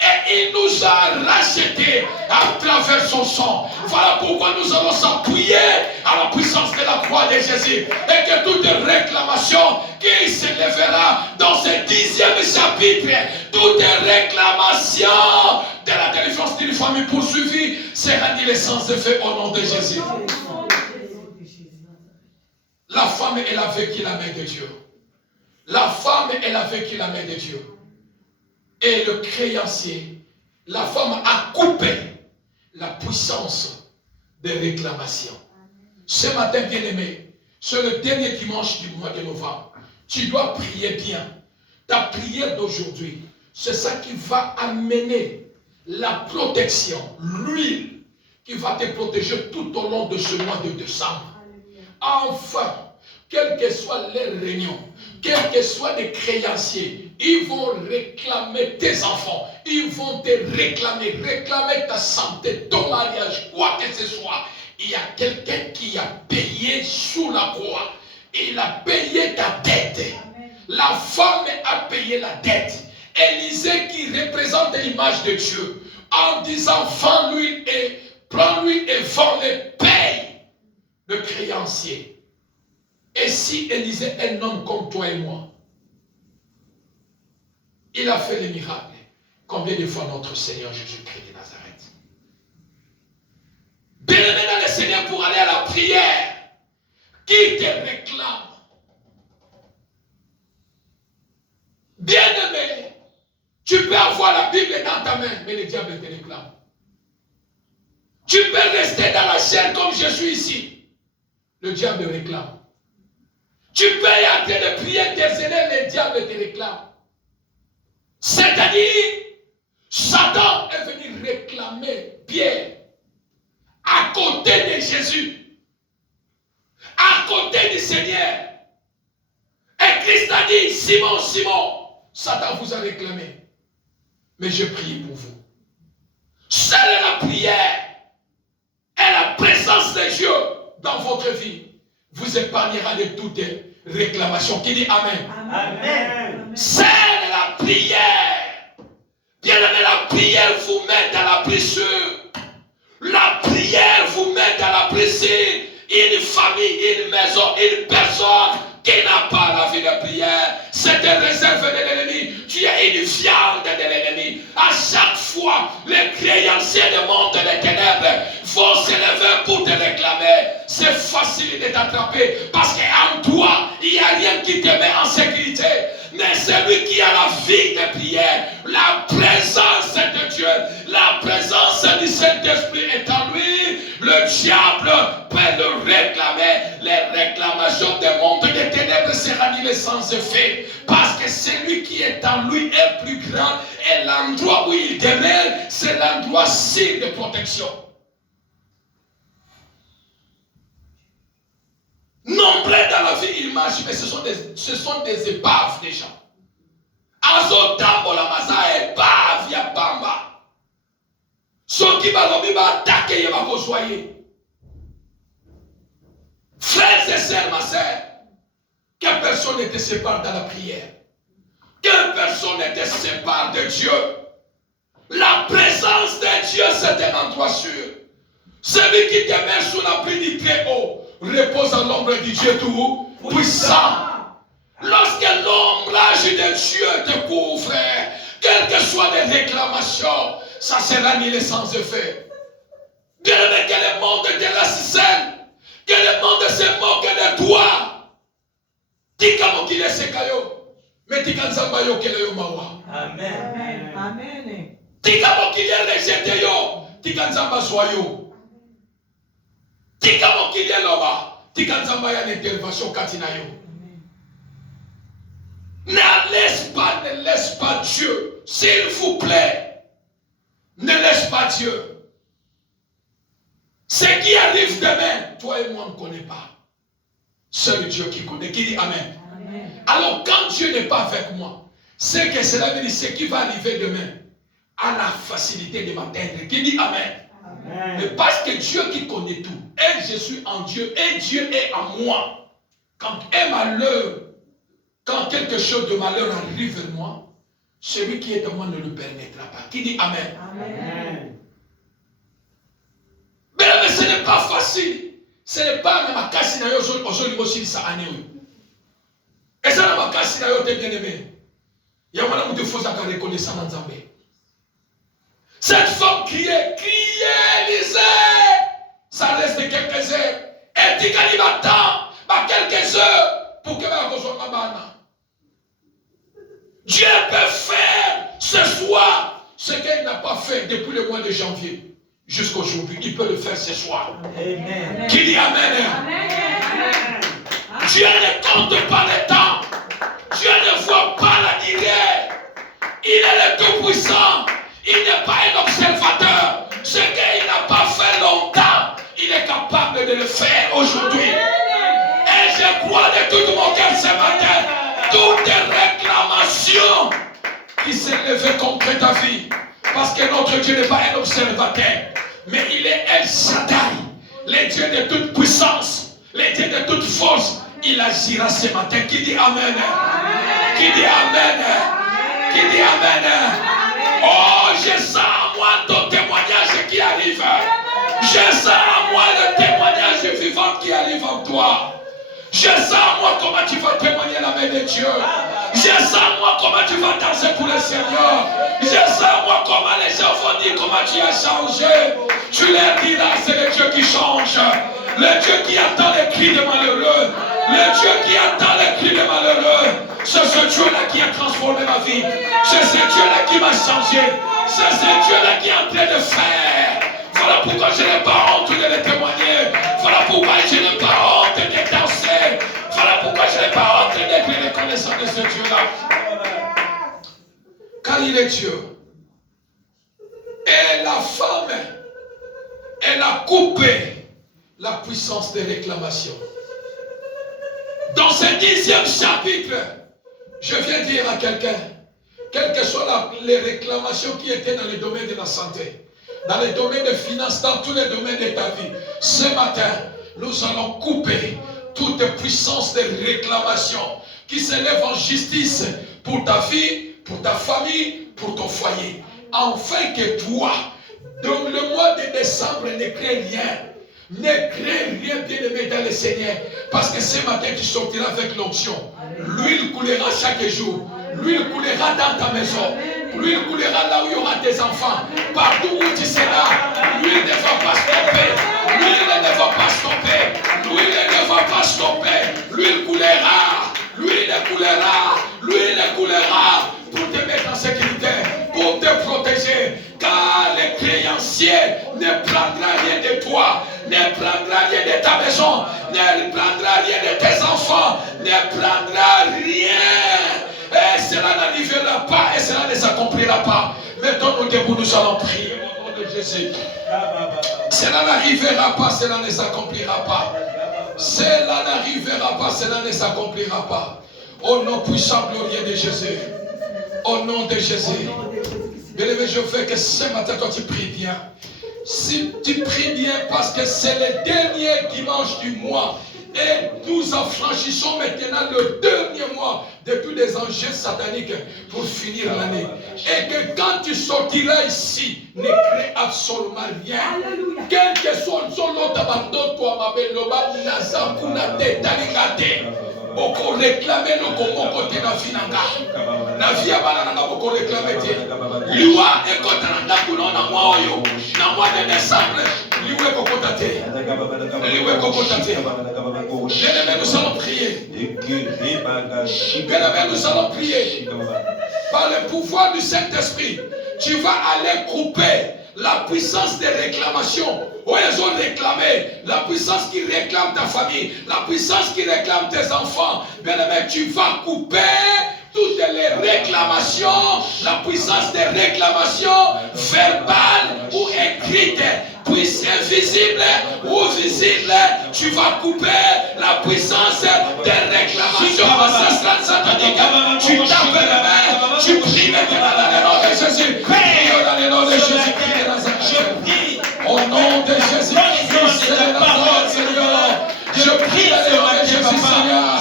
Et il nous a rachetés à travers son sang. Voilà pourquoi nous allons s'appuyer à la puissance de la croix de Jésus. Et que toute réclamation qui s'élèvera dans ce 10e chapitre, toute réclamation de la délivrance d'une famille poursuivie sera dit sans effet au nom de Jésus. La femme, elle a vécu la main de Dieu. La femme, elle a vécu la main de Dieu. Et le créancier, la femme a coupé la puissance des réclamations. Ce matin, bien-aimé, c'est le dernier dimanche du mois de novembre. Tu dois prier bien. Ta prière d'aujourd'hui, c'est ça qui va amener la protection, l'huile qui va te protéger tout au long de ce mois de décembre. Enfin, quelles que soient les réunions, quels que soient les créanciers, ils vont réclamer tes enfants, ils vont te réclamer ta santé, ton mariage, quoi que ce soit. Il y a quelqu'un qui a payé sous la croix. Il a payé ta dette. La femme a payé la dette. Élisée qui représente l'image de Dieu, en disant vends-lui et prends-lui et vends-le, paye le créancier. Et si Élisée est un homme comme toi et moi, il a fait les miracles. Combien de fois notre Seigneur Jésus-Christ de Nazareth? Bien-aimé dans le Seigneur pour aller à la prière, qui te réclame? Bien-aimé, tu peux avoir la Bible dans ta main, mais le diable te réclame. Tu peux rester dans la chair comme je suis ici. Le diable réclame. Tu peux y en train de prier, intercéder, le diable te réclame. C'est-à-dire, Satan est venu réclamer Pierre à côté de Jésus, à côté du Seigneur. Et Christ a dit, Simon, Simon, Satan vous a réclamé, mais je prie pour vous. Seule la prière et la présence de Dieu dans votre vie vous épargnera de toutes réclamations. Qui dit Amen? Amen. Seule la prière. Bien aimé, la prière vous met dans la blessure. La prière vous met dans la blessure. Il une famille, une maison, une personne qui n'a pas la vie de prière, c'est une réserve de l'ennemi. Tu es une viande de l'ennemi. À chaque fois, les créanciers du monde des ténèbres vont se lever pour te réclamer. C'est facile de t'attraper parce qu'en toi, il n'y a rien qui te met en sécurité. Mais celui qui a la vie de prière, la présence de Dieu, la présence du Saint-Esprit est en lui, le diable peut le réclamer. Les réclamations des mondes des ténèbres seront annulées sans effet. Parce que celui qui est en lui est plus grand et l'endroit où il demeure, c'est l'endroit sûr de protection. Nombreux dans la vie, ils marchent, mais ce sont des épaves déjà. Azotambo la masa épave ya bamba. Ceux qui vont attaquer, ils vont soigner. Frères et sœurs, ma sœur, que personne ne te sépare dans la prière. Que personne ne te sépare de Dieu. La présence de Dieu, c'est un endroit sûr. Celui qui demeure sous l'abri du Très-Haut repose à l'ombre du Dieu tout puissant. Lorsque l'ombrage de Dieu te couvre, quelles que soient les réclamations, ça sera annulé sans effet. Bien aimé, que le monde te laisse seul, que le monde se moque de toi. Tika mokile sekayo, mais tika nzamba yo kele yo mawa. Amen. Amen. Tika mokile rejete yo, tika nzamba soyo. Tika mokile loba, tika nzamba ya l'intervention katina yo. Ne laisse pas Dieu, s'il vous plaît. Ne laisse pas Dieu. Ce qui arrive demain, toi et moi, on ne connaît pas. Seul Dieu qui connaît. Qui dit Amen. Amen. Alors quand Dieu n'est pas avec moi, c'est que cela veut dire ce qui va arriver demain a la facilité de m'atteindre. Qui dit Amen. Amen. Mais parce que Dieu qui connaît tout, et je suis en Dieu, et Dieu est en moi. Quand un malheur, quand quelque chose de malheur arrive vers moi, celui qui est en moi ne le permettra pas. Qui dit Amen. Amen. Mais ce n'est pas facile. Ce n'est pas ma casse na yo aujourd'hui aussi ça année. Et ça na ma casse na yo t'es bien aimé. Il y a un de faux à reconnaissance dans Zambé. Cette femme criait, lisait. Ça reste quelques heures. Et dit qu'elle va attendre quelques heures pour que ma besoin ma bana. Dieu peut faire ce soir ce qu'il n'a pas fait depuis le mois de janvier jusqu'à aujourd'hui. Il peut le faire ce soir. Amen. Qui dit Amen. Amen. Dieu ne compte pas le temps. Dieu ne voit pas la durée. Il est le Tout-Puissant. Il n'est pas un observateur. Ce qu'il n'a pas fait longtemps, il est capable de le faire aujourd'hui. Et je crois de tout mon cœur ce matin, toutes les réclamations qui s'est levé contre ta vie. Parce que notre Dieu n'est pas un observateur, mais il est El Shaddai, le Dieu de toute puissance, le Dieu de toute force. Il agira ce matin. Qui dit Amen? Qui dit Amen? Qui dit Amen? Oh, je sens à moi ton témoignage qui arrive. Je sens à moi le témoignage vivant qui arrive en toi. Je sens à moi comment tu vas témoigner la main de Dieu. Je sens à moi comment tu vas danser pour le Seigneur. Je sens à moi comment les gens vont dire comment tu as changé. Tu leur diras, c'est le Dieu qui change. Le Dieu qui attend les cris de malheureux. Le Dieu qui attend les cris de malheureux. C'est ce Dieu-là qui a transformé ma vie. C'est ce Dieu-là qui m'a changé. C'est ce Dieu-là qui est en train de faire. Voilà pourquoi je n'ai pas honte de le témoigner. Voilà pourquoi je n'ai pas honte de danser. Voilà pourquoi je n'ai pas honte d'être reconnaissant de ce Dieu-là. Car il est Dieu. Et la femme, elle a coupé la puissance des réclamations. Dans ce 10e chapitre, je viens dire à quelqu'un, quelles que soient les réclamations qui étaient dans le domaine de la santé, dans le domaine des finances, dans tous les domaines de ta vie, ce matin, nous allons couper toute puissance de réclamation qui s'élève en justice pour ta vie, pour ta famille, pour ton foyer. Afin que toi, dans le mois de décembre, ne crée rien. Ne crée rien, bien aimé, le Seigneur. Parce que ce matin, tu sortiras avec l'onction. L'huile coulera chaque jour. L'huile coulera dans ta maison. L'huile coulera là où il y aura tes enfants. Partout où tu seras, l'huile ne va pas stopper. L'huile ne va pas stopper. L'huile ne va pas stopper. L'huile coulera. L'huile coulera. L'huile coulera pour te mettre en sécurité, pour te protéger. Car le créancier ne prendra rien de toi, ne prendra rien de ta maison, ne prendra rien de tes enfants, ne prendra rien. Et cela n'arrivera pas et cela ne s'accomplira pas. Mettons-nous debout, nous allons prier au nom de Jésus. Cela n'arrivera pas, cela ne s'accomplira pas. Cela n'arrivera pas, cela ne s'accomplira pas. Au nom puissant, glorieux de Jésus. Au nom de Jésus. Bien-aimé, je veux que ce matin, toi, tu pries bien. Si tu pries bien, parce que c'est le dernier dimanche du mois. Et nous affranchissons maintenant le dernier mois de tous les enjeux sataniques pour finir l'année. Et que quand tu sortiras ici, ne crée absolument rien. Quel que soit l'autre abandon, toi, ma belle, boko réclamer le Congo côté na finanga na via bana na boko réclamer te liwa ekota na ndakuno na mwa oyo na mwa de décembre liwa kokota te liwa kokota te. Bien-aimé, nous allons prier. Bien-aimé, nous allons prier par le pouvoir du Saint-Esprit. Tu vas aller couper la puissance des réclamations. Où ils ont réclamé, la puissance qui réclame ta famille, la puissance qui réclame tes enfants. Bien-aimé, tu vas couper toutes les réclamations, la puissance des réclamations verbales ou écrites, puis invisibles ou visibles. Tu vas couper la puissance des réclamations sataniques. Tu tapes les mains, tu pries maintenant dans le nom de Jésus. Prie dans le nom de Jésus. Au nom de Jésus Christ de Nazareth, Seigneur. Je prie dans le nom de Jésus, Seigneur.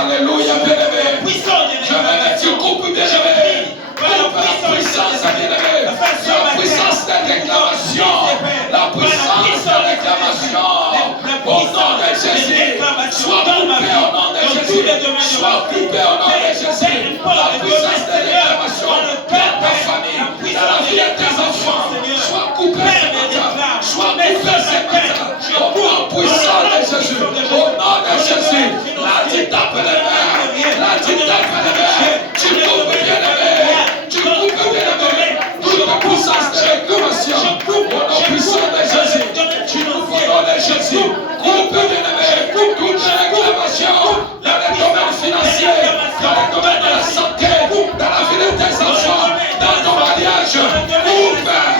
Alléluia, bien-aimé. Je veux que tu coupes, bien-aimé. Coupe la puissance, bien-aimé. La puissance de réclamation. La puissance de réclamation. Au nom de Jésus. Sois coupé au nom de Jésus. Sois coupé au nom de Jésus. La puissance de réclamation dans ta famille, dans la vie de tes enfants. Sois coupé ce matin. Sois coupé ce matin. Au nom puissant de Jésus. Au nom de Jésus. Là, tu tapes les mains. Là, tu tapes les mains. Tu coupes bien les mains. Tu coupes bien les mains. Toute la puissance de réclamation. Au nom puissant de Jésus. Tu coupes au nom de Jésus. Coupe bien les mains. Toute réclamation dans le domaine financier, dans le domaine de la santé, dans la vie de tes enfants, dans ton mariage. Coupe bien les mains.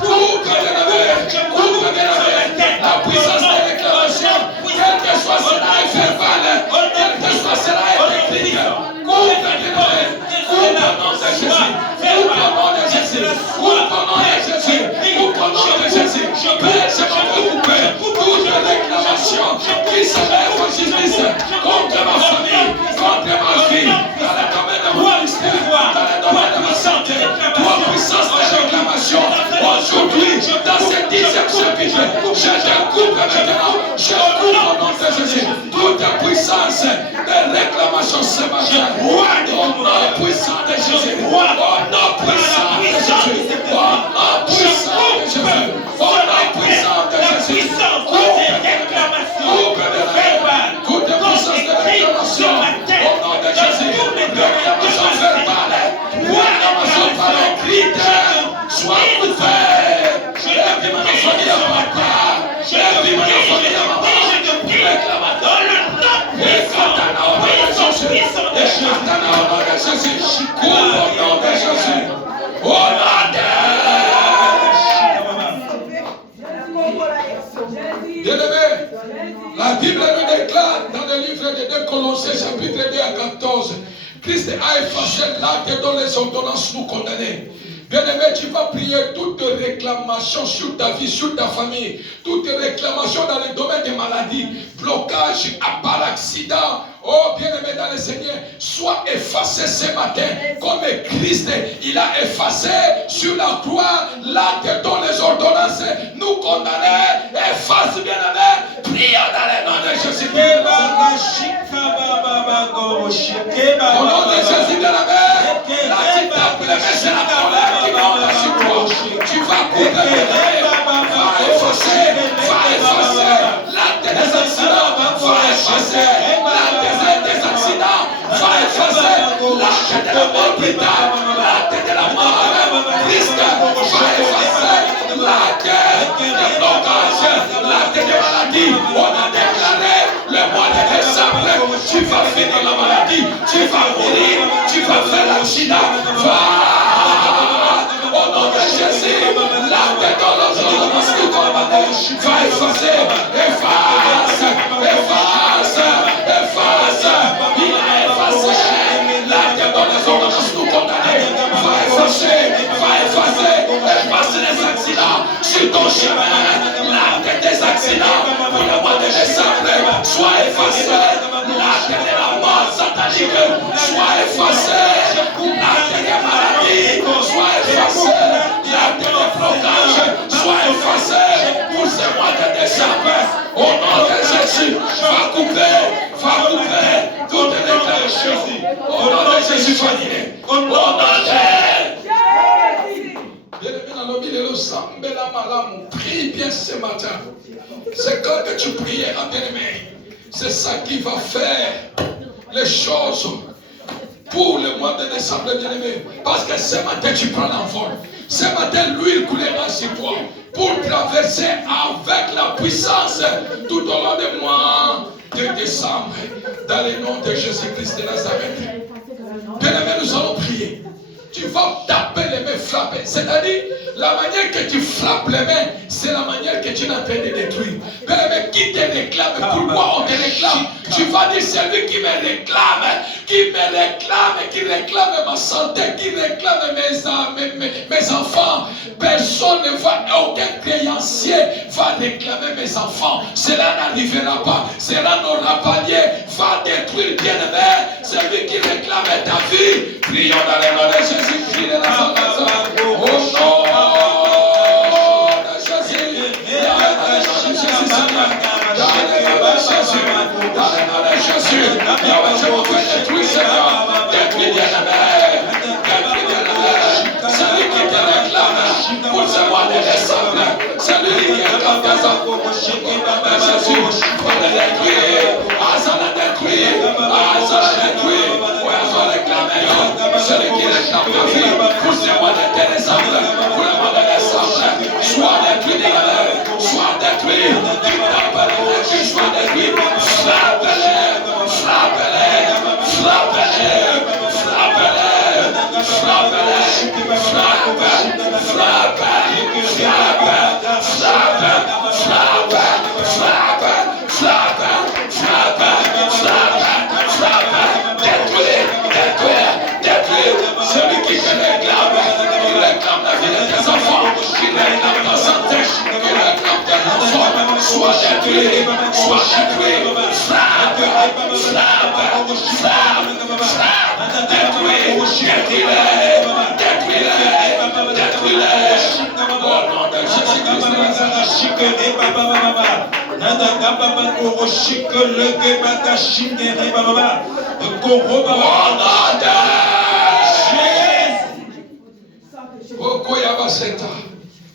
Coupe bien les mains. La puissance de réclamation, quel que soit cela est verbal, quel que soit cela est écrit, coupe bien les mains. Coupe au nom de Jésus. Coupe au nom de Jésus. Coupe au nom de Jésus. Coupe au nom de Jésus. Père, je veux couper toute réclamation qui se lève en justice contre ma famille, contre ma vie, dans le domaine de mon ministère, dans le domaine de ma santé. Toi, puissance de réclamation, aujourd'hui, dans ce 10e chapitre, je te coupe maintenant. Je coupe au nom de Jésus toute puissance de réclamation ce matin. Au nom puissant de Jésus. Au nom puissant de Jésus. Au nom puissant de Jésus. Au nom puissant de Jésus. Coupe de réclamation. Toute puissance de réclamation. Au nom de Jésus. Réclamation verbale. Réclamation par écrite. Sois coupée. Et puis ma famille à papa. Et puis ma famille à maman. Réclamateur. Et Katana au nom de Jésus. Et Katana au nom de Jésus. Coupe au nom de Jésus. Au nom de Bien-aimé, la Bible nous déclare dans le livre de 2 Colossiens chapitre 2 à 14, Christ a effacé l'acte dont les ordonnances nous condamnaient. Bien-aimé, tu vas prier toute réclamation sur ta vie, sur ta famille, toute réclamation dans le domaine des maladies, blocage par accident. Oh, bien-aimé dans le Seigneur, sois effacé ce matin, comme Christ, il a effacé sur la croix l'acte dont les ordonnances nous condamnaient. Efface, bien-aimé, l'acte des accidents, va effacer l'acte des accidents, va effacer l'acte de la mort brutale, l'acte de la mort triste, va effacer l'acte de blocage, l'acte de maladie. On a déclaré le mois de décembre, tu vas finir la maladie, tu vas mourir, tu vas faire l'accident, va au nom de Jésus, l'acte de l'osolomastique va effacer, efface, il a effacé l'acte de l'osolomastique condamné, va effacer les accidents sur ton chemin, l'acte des accidents pour le mois de décembre, soit effacé, l'acte de la mort satanique, soit effacé, l'acte des maladies, soit effacé, l'acte de blocage, soit effacé pour ce mois de décembre. Au nom de Jésus, va couper toutes les déclarations. Au nom de Jésus, va dire, au nom de prie bien ce matin. C'est quand que tu priais en bien-aimé. C'est ça qui va faire les choses pour le mois de décembre, bien-aimé. Parce que ce matin, tu prends l'envol. Ce matin, l'huile coulera sur toi pour traverser avec la puissance tout au long du mois de décembre. Dans le nom de Jésus-Christ de Nazareth. Bien-aimé, nous allons prier. Tu vas taper les mains, frapper. C'est-à-dire, la manière que tu frappes les mains, c'est la manière que tu es en train de détruire. Mais qui te réclame? Pourquoi on te réclame? Tu vas dire, celui qui me réclame, qui réclame ma santé, qui réclame mes enfants. Personne ne va, aucun créancier va réclamer mes enfants. Cela n'arrivera pas. Cela n'aura pas lieu. Va détruire, bien-aimé, celui qui réclame ta vie. Prions dans les noms de Jésus-Christ de Nazareth. Au nom de Jésus. Dans le nom de Jésus. Dans le nom de Jésus. Yahweh, je m'en fais détruire, Seigneur. Détruis, bien-aimé. Détruis, bien-aimé. Celui qui te réclame pour ce mois de décembre. Celui qui réclame tes enfants. Au nom de Jésus. Va le détruire. Ça le détruire. Ça le détruire. Celui qui réclame ta vie pour ce mois de décembre, pour le mois de décembre, soit détruit, soit détruit, qui t'appelle, qui soit détruit, frappe-les, frappe-les, frappe-les, frappe-les, frappe-les, frappe, frappe, celui qui te réclame, qui réclame la vie de tes enfants, qui réclame ta santé, qui réclame tes enfants, soit détruit, frappe, détruis-les, au nom de Jésus-Christ.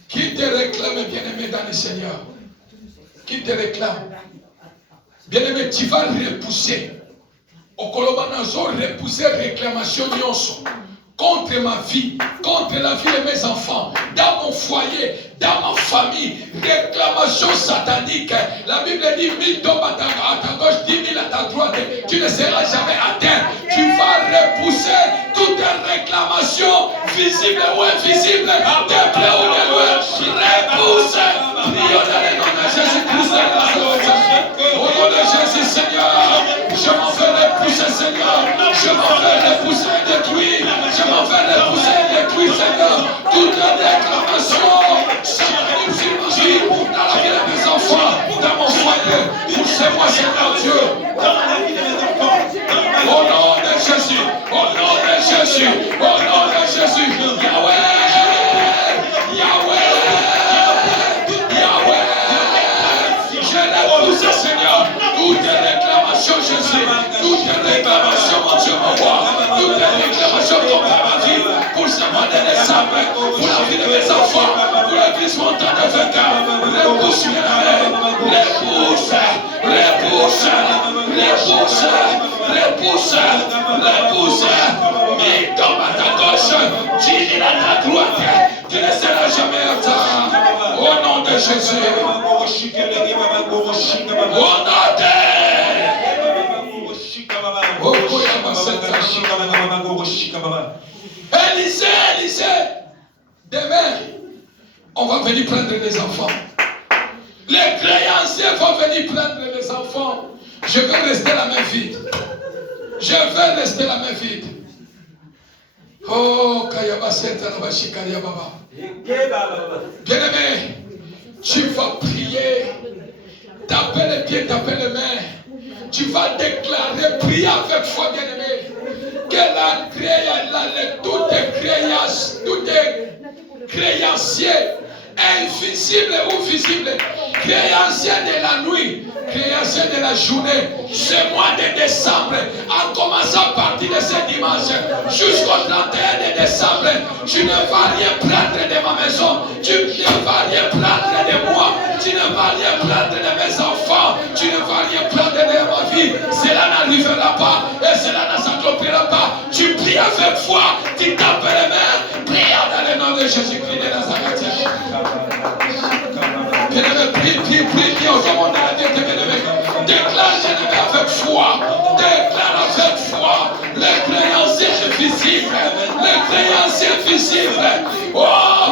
Qui te réclame, bien-aimé dans le Seigneur? Qui te réclame? Bien-aimé, tu vas repousser. Au Kolobanazo, repousser réclamation nyonso contre ma vie, contre la vie de mes enfants, dans mon foyer, dans ma famille, réclamation satanique. La Bible dit 1000 tombent à ta gauche, 10 000 à ta droite, tu ne seras jamais atteint. Tu vas repousser toute réclamation visible ou invisible, de près ou de loin. Repousse. Prions dans le nom de Jésus-Christ. Au nom de Jésus, Seigneur, je m'en fais repousser, Seigneur. Je m'en fais repousser et détruire. Je m'en fais repousser et détruire, Seigneur. Toute réclamation satanique sur ma vie, dans la vie de mes enfants, dans mon foyer. Poussez-moi, Seigneur Dieu. Au nom de Jésus, au nom de Jésus, au nom de Jésus. Yahweh, Yahweh, Yahweh. Je repousse, Seigneur, toute réclamation, Jésus, toute réclamation, mon Dieu, mon roi, toute réclamation contre ma vie, pour ce mois mois de décembre, pour la vie de mes enfants, pour l'église montante de vainqueur, repousse, repousse, repousse, repousse, repousse, repousse, mais tombe à ta gauche, tu à ta droite, tu ne seras jamais à terre. Au nom de Jésus, au nom de Élisée, demain, on va venir prendre les enfants. Les créanciers vont venir prendre les enfants. Je vais rester la main vide. Je vais rester la main vide. Oh, bien-aimé, tu vas prier. Taper les pieds, taper les mains. Tu vas déclarer, prier avec foi, bien-aimé. Que tout est créancier, invisible ou visible, créancier de la nuit, créancier de la journée, ce mois de décembre, en commençant à partir de ce dimanche jusqu'au 31 de décembre, tu ne vas rien prendre de ma maison, tu ne vas rien prendre de moi, tu ne vas rien prendre de mes enfants, tu ne vas rien prendre de ma vie. Cela n'arrivera pas et cela ne s'accomplira pas. Tu pries avec foi, tu tapes les mains, prie dans le nom de Jésus-Christ de Nazareth. Bien-aimé, prie au monde de la vie, bien-aimé. Déclare, bien-aimé, avec foi. Déclare avec foi. Les créanciers visibles. Les créanciers visibles. Oh,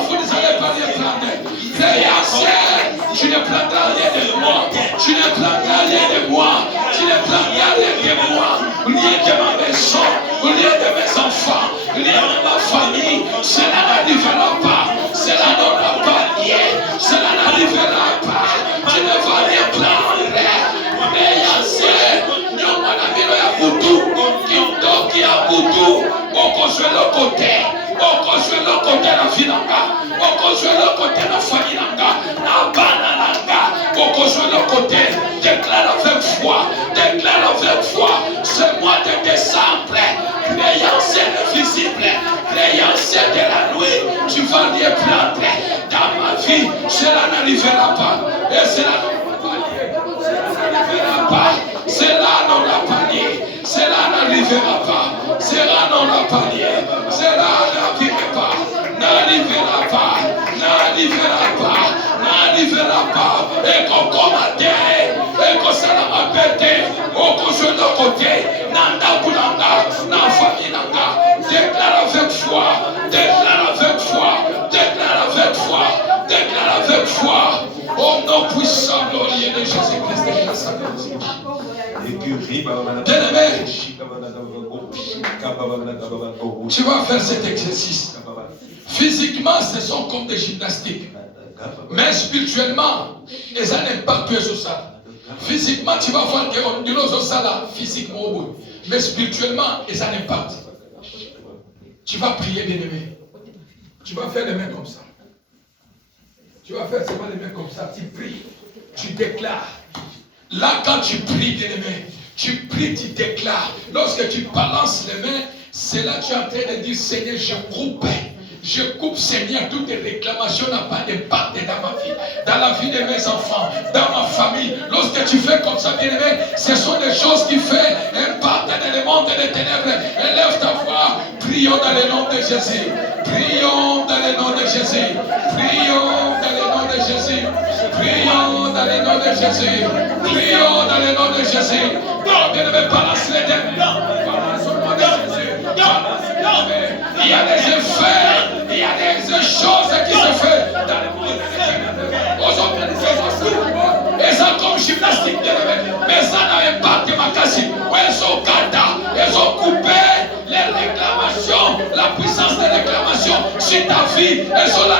vous ne allez pas les prendre. Créanciers, tu ne prendras rien de moi. Tu ne prendras rien de moi. Tu ne prendras rien de moi. Rien de ma maison. Rien de mes enfants. Rien de ma famille. Cela n'arrivera pas. Cela n'aura pas lieu. Cela n'arrivera pas. Tu ne vas rien prendre. Créanciers, nous mon ami ya Boutou, qui a Boutou, on construit le côté. On construit le côté de la vie nanga. On construit le côté de la famille nanga. Na bana nanga. On construit le côté. Déclare avec foi. Déclare avec foi. Ce mois de décembre, créancier invisible, créancier de la nuit, tu vas les prendre dans ma vie. Cela n'arrivera pas. Et cela n'arrivera pas. Cela n'aura pas lieu. Cela n'arrivera pas. Cela n'aura pas lieu. Cela n'arrivera pas. N'arrivera pas. N'arrivera pas. N'arrivera pas. Et qu'on commande. Et qu'on s'en a pété. Au côté de côté. Nanda Boulanga. Nan famille Nanga. Déclare avec foi. Déclare avec foi. Déclare avec foi. Déclare avec foi. Au nom puissant glorieux de Jésus-Christ de Nazareth. Bien-aimé, tu vas faire cet exercice. Physiquement, ce sont comme des gymnastiques. Mais spirituellement, ils ont un impact sur ça. Physiquement, tu vas voir qu'on dit ça là, physiquement, oui. Mais spirituellement, ils ont un impact. Tu vas prier, bien-aimé. Tu vas faire les mains comme ça. Tu vas faire seulement les mains comme ça. Tu pries. Tu déclares. Là, quand tu pries, bien-aimé, tu pries, tu déclares. Lorsque tu balances les mains, c'est là que tu es en train de dire, Seigneur, je coupe, Seigneur, toutes les réclamations n'ont pas d'impact dans ma vie, dans la vie de mes enfants, dans ma famille. Lorsque tu fais comme ça, bien-aimé, ce sont des choses qui font impact dans le monde des ténèbres. Élève ta voix, prions dans le nom de Jésus. Prions dans le nom de Jésus. Prions dans le nom de Jésus. Prions dans le nom de Jésus. Prions dans le nom de Jésus. Non, bien-aimé, balance les deux. Balance au nom de Jésus. Il y a des effets, il y a des choses qui se font dans le monde. Et ça comme gymnastique, mais ça n'a pas de makasi. Ils ont coupé les réclamations, la puissance des réclamations sur ta vie. Ils ont la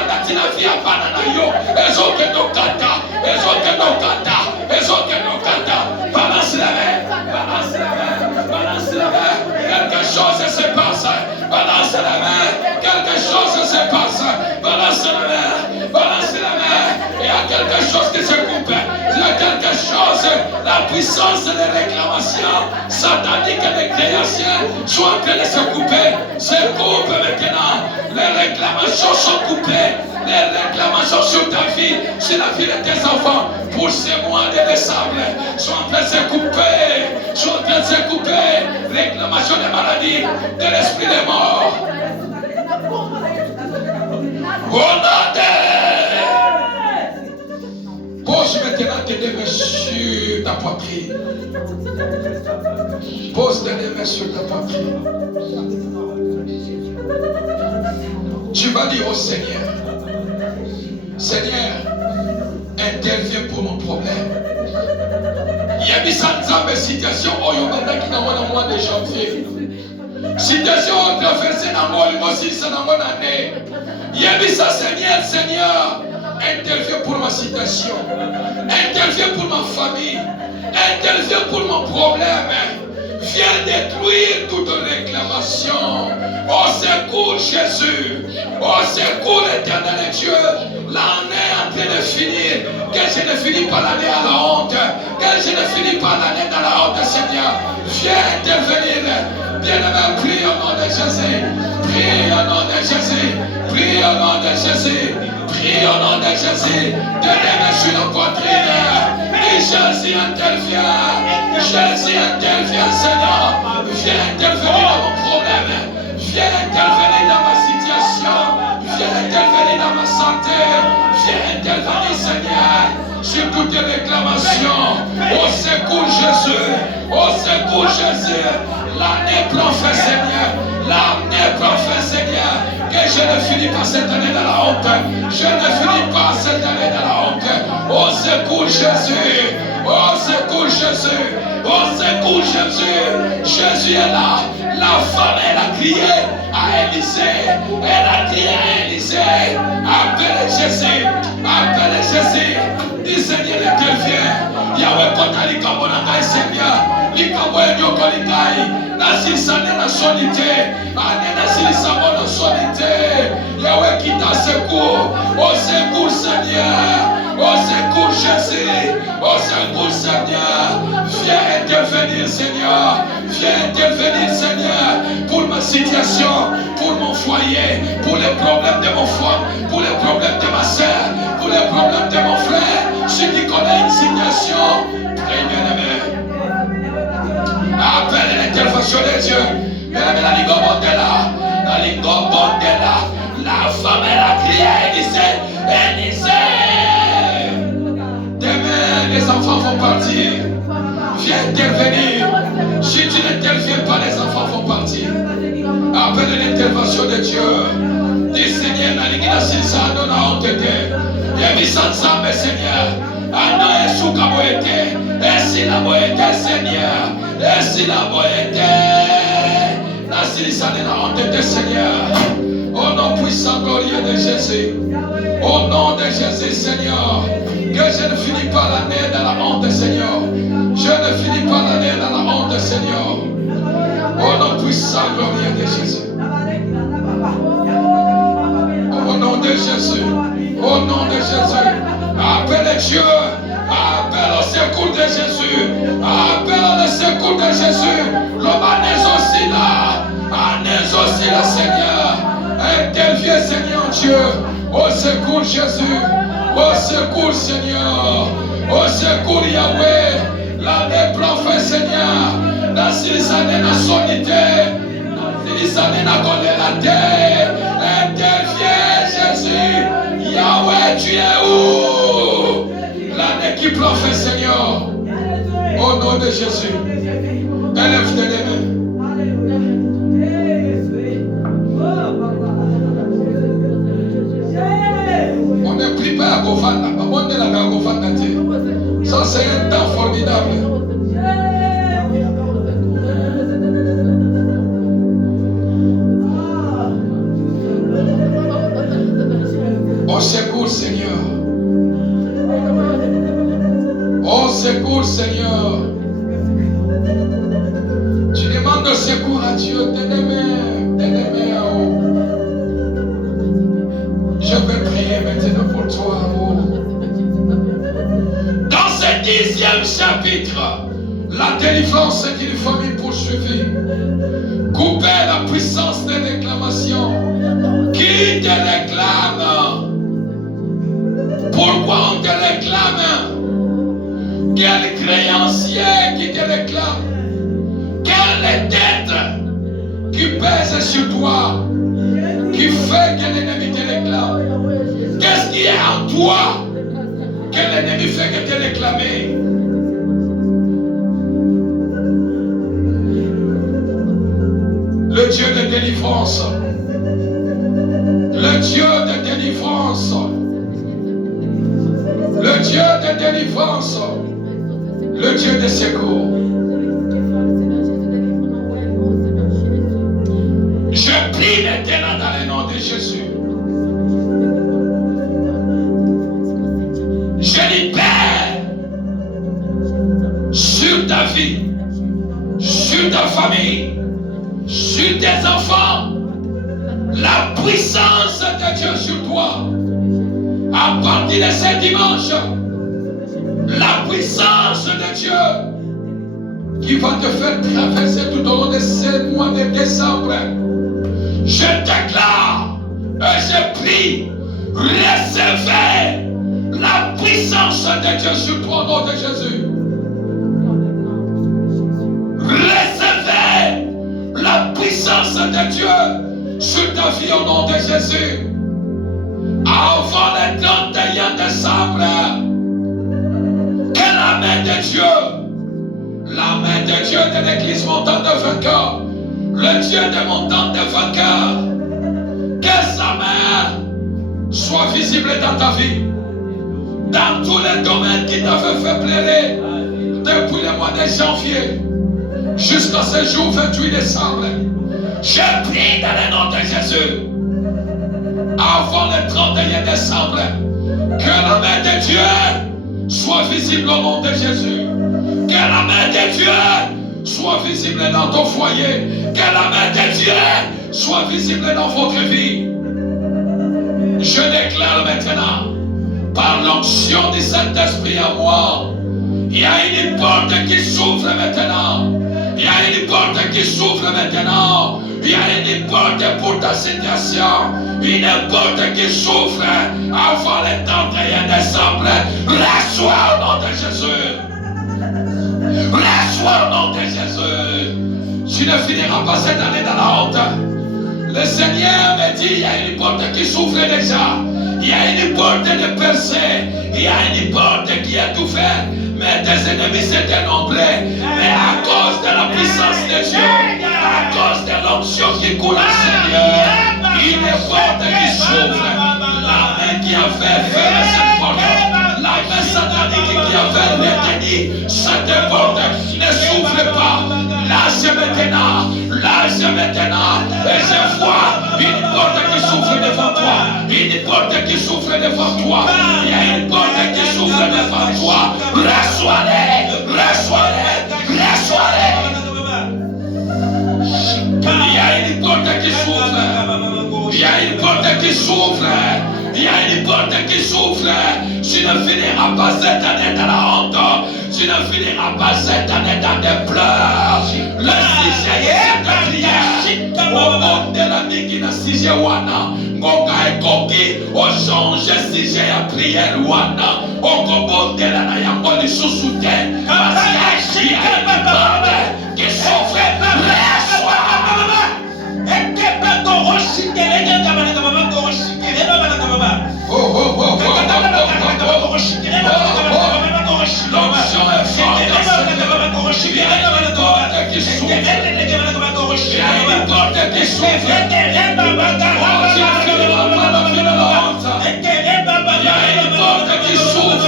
vie à Bananayo. Ils ont que nos kata. Ils ont que nos kata. Ils ont que nos kata. Balance la main. Balance la main. Balance la main. Quelque chose se passe. Balance la main. Quelque chose se passe. Balance la main. Balance la main. Il y a quelque chose qui se coupe. Il y a quelque chose. La puissance des réclamations sataniques des créations sont en train de se couper. Se coupe maintenant. Les réclamations sont coupées. Les réclamations sur ta vie, sur la vie de tes enfants, pour ces mois de décembre, sont en train de se couper. Sont en train de se couper. Réclamation des maladies, de l'esprit des morts. Au nom de... Pose maintenant tes deux mains sur ta poitrine. Pose tes deux mains sur ta poitrine. Tu vas dire au Seigneur, Seigneur, interviens pour mon problème. Il y a des situations où il y a un mois de janvier. Situation traversée dans mon aussi, c'est dans mon année. Il y a des Seigneur, Seigneur, interviens pour ma situation. Interviens pour ma famille. Interviens pour mon problème. Viens détruire toute réclamation. Au secours Jésus. Au secours l'éternel Dieu. L'année est en train de finir. Que je ne finis pas l'année à la honte. Que je ne finis pas l'année dans la honte, Seigneur. Viens intervenir. Bien-aimé, prie au nom de Jésus. Prie au nom de Jésus. Prie au nom de Jésus. Prie au nom de Jésus. Tenez-moi sur la poitrine. Et Jésus intervient. Jésus intervient, Seigneur. Viens intervenir dans mon problème. Viens intervenir dans ma situation. Viens intervenir dans ma santé. Viens intervenir, Seigneur, sur toutes les réclamations. Au secours, Jésus. Au secours, Jésus. L'année prophète, Seigneur. L'année prophète, Seigneur. Que je ne finis pas cette année dans la honte. Je ne finis pas cette année dans la honte. Au secours, Jésus. Au secours, Jésus. Au secours, Jésus. Jésus est là. La femme, elle a crié à Élisée. Elle a crié à Élisée. Appelle Jésus. Appelle Jésus. Dis Seigneur, interviens. Yahweh, quand tu as dit Seigneur. Likambo enyoko likai nasilisane na solité ane nasilisamo na solité Yahweh qui t'a secours au secours Seigneur au secours Jésus au secours Seigneur viens intervenir Seigneur viens intervenir Seigneur pour ma situation pour mon foyer pour les problèmes de mon foie pour les problèmes de ma soeur pour les problèmes de mon frère ceux qui connaissent une situation très bien aimé. Appelle l'intervention des dieux. La ligo bondela. La ligo bondela. La femme elle a crié à Élisée. Élisée. Demain les enfants vont partir. Viens intervenir. Si tu n'interviens pas, les enfants vont partir. Appelle l'intervention de Dieu. Dis Seigneur, la ligue d'Assisa donne à honte. Yemisan Sambe Seigneur. Ano Yesu kaboete. Esi la boete Seigneur. Esi la boete. Nasilisane na honte de Seigneur. Au nom puissant glorieux de Jésus. Au nom de Jésus Seigneur. Que je ne finis pas l'année dans la honte Seigneur. Je ne finis pas l'année dans la honte Seigneur. Au nom puissant glorieux de Jésus. Au nom de Jésus. Au nom de Jésus. Appelle Dieu. Appelle au secours de Jésus. Appelle au secours de Jésus. L'homme aussi là. Anès aussi là, Seigneur. Interviens, Seigneur Dieu. Au secours, Jésus. Au secours, Seigneur. Au secours, Yahweh. L'année prophète, Seigneur. Dans ces années, dans son idée. Dans ces années, dans la terre. Interviens, Jésus. Yahweh, tu es où? L'année qui prophète, Seigneur. Au nom de Jésus. Élève tes mains. On ne prie pas à Gofanda. On est là à Gofanda. Ça, c'est un temps formidable. Au secours, Seigneur. Au secours, Seigneur. Tu demandes au secours à Dieu. Tenez-moi en haut. Je vais prier maintenant pour toi en haut. Dans ce 10e chapitre, la délivrance d'une famille poursuivie. Couper la puissance des réclamations. Qui te réclame? Pourquoi on te réclame? Quel créancier qui te réclame? Quelle dette qui pèse sur toi, qui fait que l'ennemi te réclame? Qu'est-ce qui est en toi que l'ennemi fait que te réclamer? Le Dieu de délivrance, le Dieu de délivrance, le Dieu de délivrance, le Dieu de secours. Je prie maintenant dans le nom de Jésus. Je libère sur ta vie, sur ta famille, sur tes enfants, la puissance de Dieu sur toi. À partir de ce dimanche, la puissance de Dieu qui va te faire traverser tout au long de ce mois de décembre. Je déclare et je prie, recevez la puissance de Dieu sur toi au nom de Jésus. Recevez la puissance de Dieu sur ta vie au nom de Jésus. Avant le 31 décembre, que la main de Dieu, la main de Dieu de l'église montante de vainqueur, le Dieu de montante de vainqueur, que sa main soit visible dans ta vie, dans tous les domaines qui t'avaient fait pleurer depuis le mois de janvier jusqu'à ce jour 28 décembre. Je prie dans le nom de Jésus, avant le 31 décembre, que la main de Dieu soit visible au nom de Jésus. Que la main de Dieu soit visible dans ton foyer. Que la main de Dieu soit visible dans votre vie. Je déclare maintenant, par l'onction du Saint-Esprit à moi, il y a une porte qui s'ouvre maintenant. Il y a une porte qui s'ouvre maintenant. Il y a une porte pour ta situation. Une porte qui s'ouvre avant le 31 décembre. Reçois au nom de Jésus. Reçois au nom de Jésus. Tu ne finiras pas cette année dans la honte. Le Seigneur me dit, il y a une porte qui s'ouvre déjà. Il y a une porte de percée. Il y a une porte qui est ouverte. Mais tes ennemis s'étaient nombreux. Mais à cause de la puissance de Dieu, à cause de l'onction qui coule au Seigneur, une porte qui s'ouvre. La main qui avait fermé cette porte, la main satanique qui avait retenu cette porte ne s'ouvre pas. Lâche maintenant, et je vois une porte qui s'ouvre devant toi. Une porte qui s'ouvre devant toi. Il y a une porte qui s'ouvre devant toi. Reçois-les. Il y a une porte qui s'ouvre. Il y a une porte qui s'ouvre. Il y a une porte qui s'ouvre. Tu ne finiras pas cette année dans la honte. Tu ne finiras pas cette année dans des pleurs. Le sujet est de prière. Au monde de la vie qui n'a sujet wana. Ngoka ekoki. Au change sujet à prière wana. Au combo de la nayango li susute. Parce qu'il y a une porte qui s'ouvre. L'onction est forte. Il y a une porte qui s'ouvre. Il y a une porte qui s'ouvre. Il y a une porte qui s'ouvre.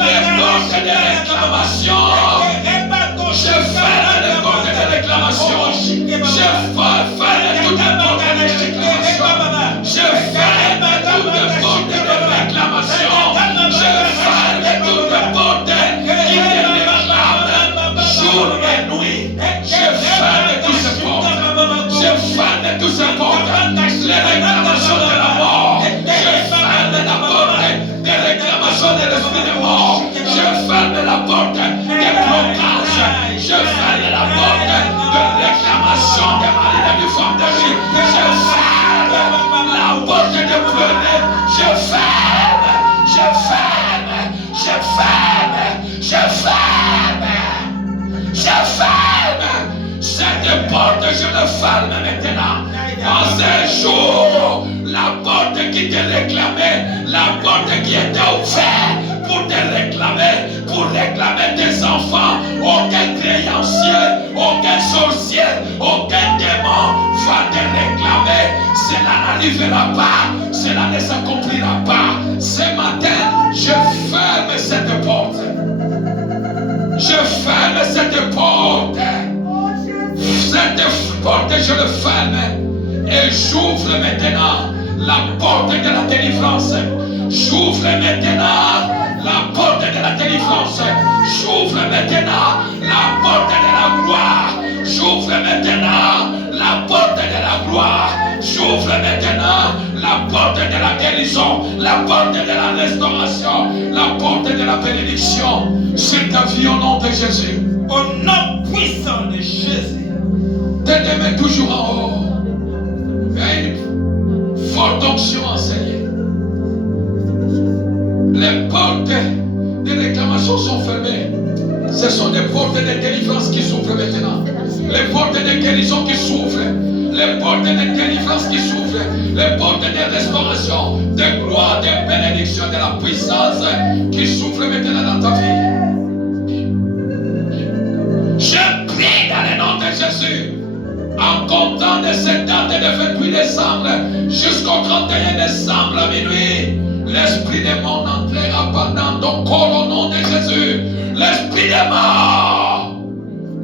Les portes de réclamation. Je fais les portes de réclamation. Je fais toutes les portes de réclamation. Je fais toutes les portes de réclamation. Je fais toutes les portes qui me réclament jour et nuit. Je fais toutes ces portes. porte qui était ouverte pour te réclamer, pour réclamer tes enfants. Aucun créancier, aucun sorcier, aucun démon va te réclamer. Cela n'arrivera pas, cela ne s'accomplira pas. Ce matin, je ferme cette porte. Je ferme cette porte. Cette porte, je le ferme. Et j'ouvre maintenant la porte de la délivrance. J'ouvre maintenant la porte de la délivrance. J'ouvre maintenant la porte de la gloire. J'ouvre maintenant la porte de la gloire. J'ouvre maintenant la porte de la guérison, la porte de la restauration, la porte de la bénédiction sur ta vie au nom de Jésus. Au nom puissant de Jésus. Tes deux mains toujours en haut. Il y a une forte onction enseignée. Les portes de réclamation sont fermées. Ce sont des portes de délivrance qui s'ouvrent maintenant. Les portes de guérison qui s'ouvrent. Les portes de délivrance qui s'ouvrent. Les portes de restauration, de gloire, de bénédiction, de la puissance qui s'ouvrent maintenant dans ta vie. Je prie dans le nom de Jésus. En comptant de cette date de 28 décembre jusqu'au 31 décembre à minuit, l'esprit des morts n'entrera pas dans ton corps au nom de Jésus. L'esprit des morts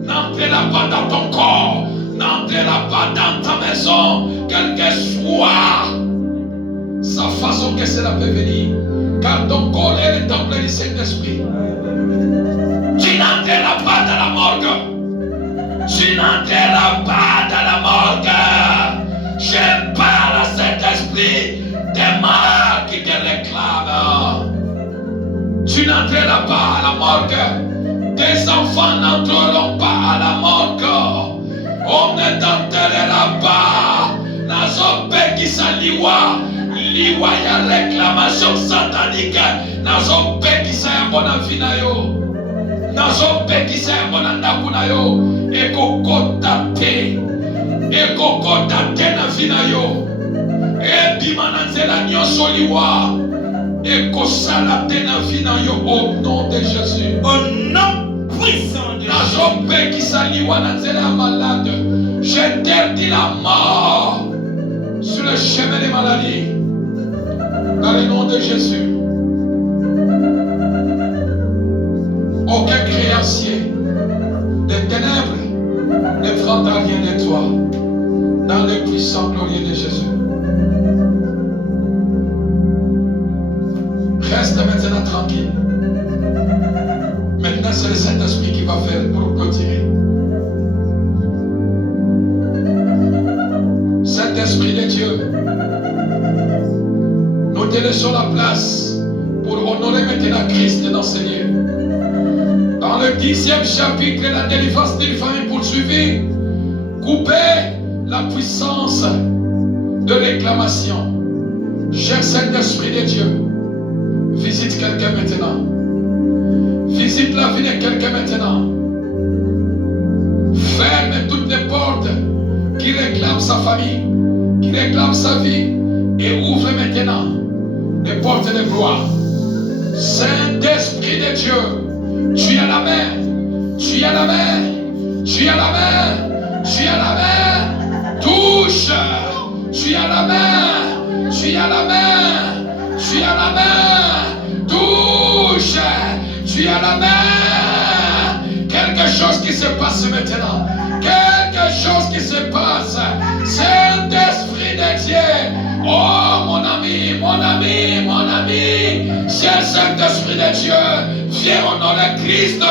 n'entrera pas dans ton corps, n'entrera pas dans ta maison, quelle que soit sa façon que cela peut venir, car ton corps est le temple du Saint-Esprit. Tu n'entreras pas dans la morgue. Tu n'entreras pas dans la morgue. Je parle à cet esprit des morts qui te réclament. Tu n'entreras pas à la morgue. Tes enfants n'entreront pas à la morgue. On ne t'enterrera pas. Nazo peki sa liwa. Liwa ya réclamation satanique. Nazo peki sa yambona vinayo. Nazo peki sa yambona ndakunayo. Ekokota te na vie na yo. Ebima na nzela nyonso liwa ekosala te na vie na yo au nom de Jésus. Au nom puissant de Jésus. Nazopekisa liwa na nzela ya malade. J'interdis la mort sur le chemin des maladies dans le nom de Jésus. Aucun créancier des ténèbres ne prendra rien de toi dans le puissant glorieux de Jésus. Reste maintenant tranquille. Maintenant, c'est le Saint-Esprit qui va faire pour clôturer. Saint-Esprit de Dieu, nous te laissons la place pour honorer maintenant Christ dans ce lieu. Dans le 10e chapitre, la délivrance d'une famille poursuivie, couper la puissance de réclamation. Cher Saint-Esprit de Dieu, visite quelqu'un maintenant. Visite la vie de quelqu'un maintenant. Ferme toutes les portes qui réclament sa famille, qui réclament sa vie, et ouvre maintenant les portes de gloire. Saint-Esprit de Dieu, tu as la main, tu as la main, tu as la main, tu as la main, touche, tu as la main, tu as la main, tu as la main, touche, tu as la main. Quelque chose qui se passe maintenant, quelque chose qui se passe. Saint-Esprit de Dieu, oh mon ami, mon ami, mon ami, cher Saint-Esprit de Dieu, viens honorer Christ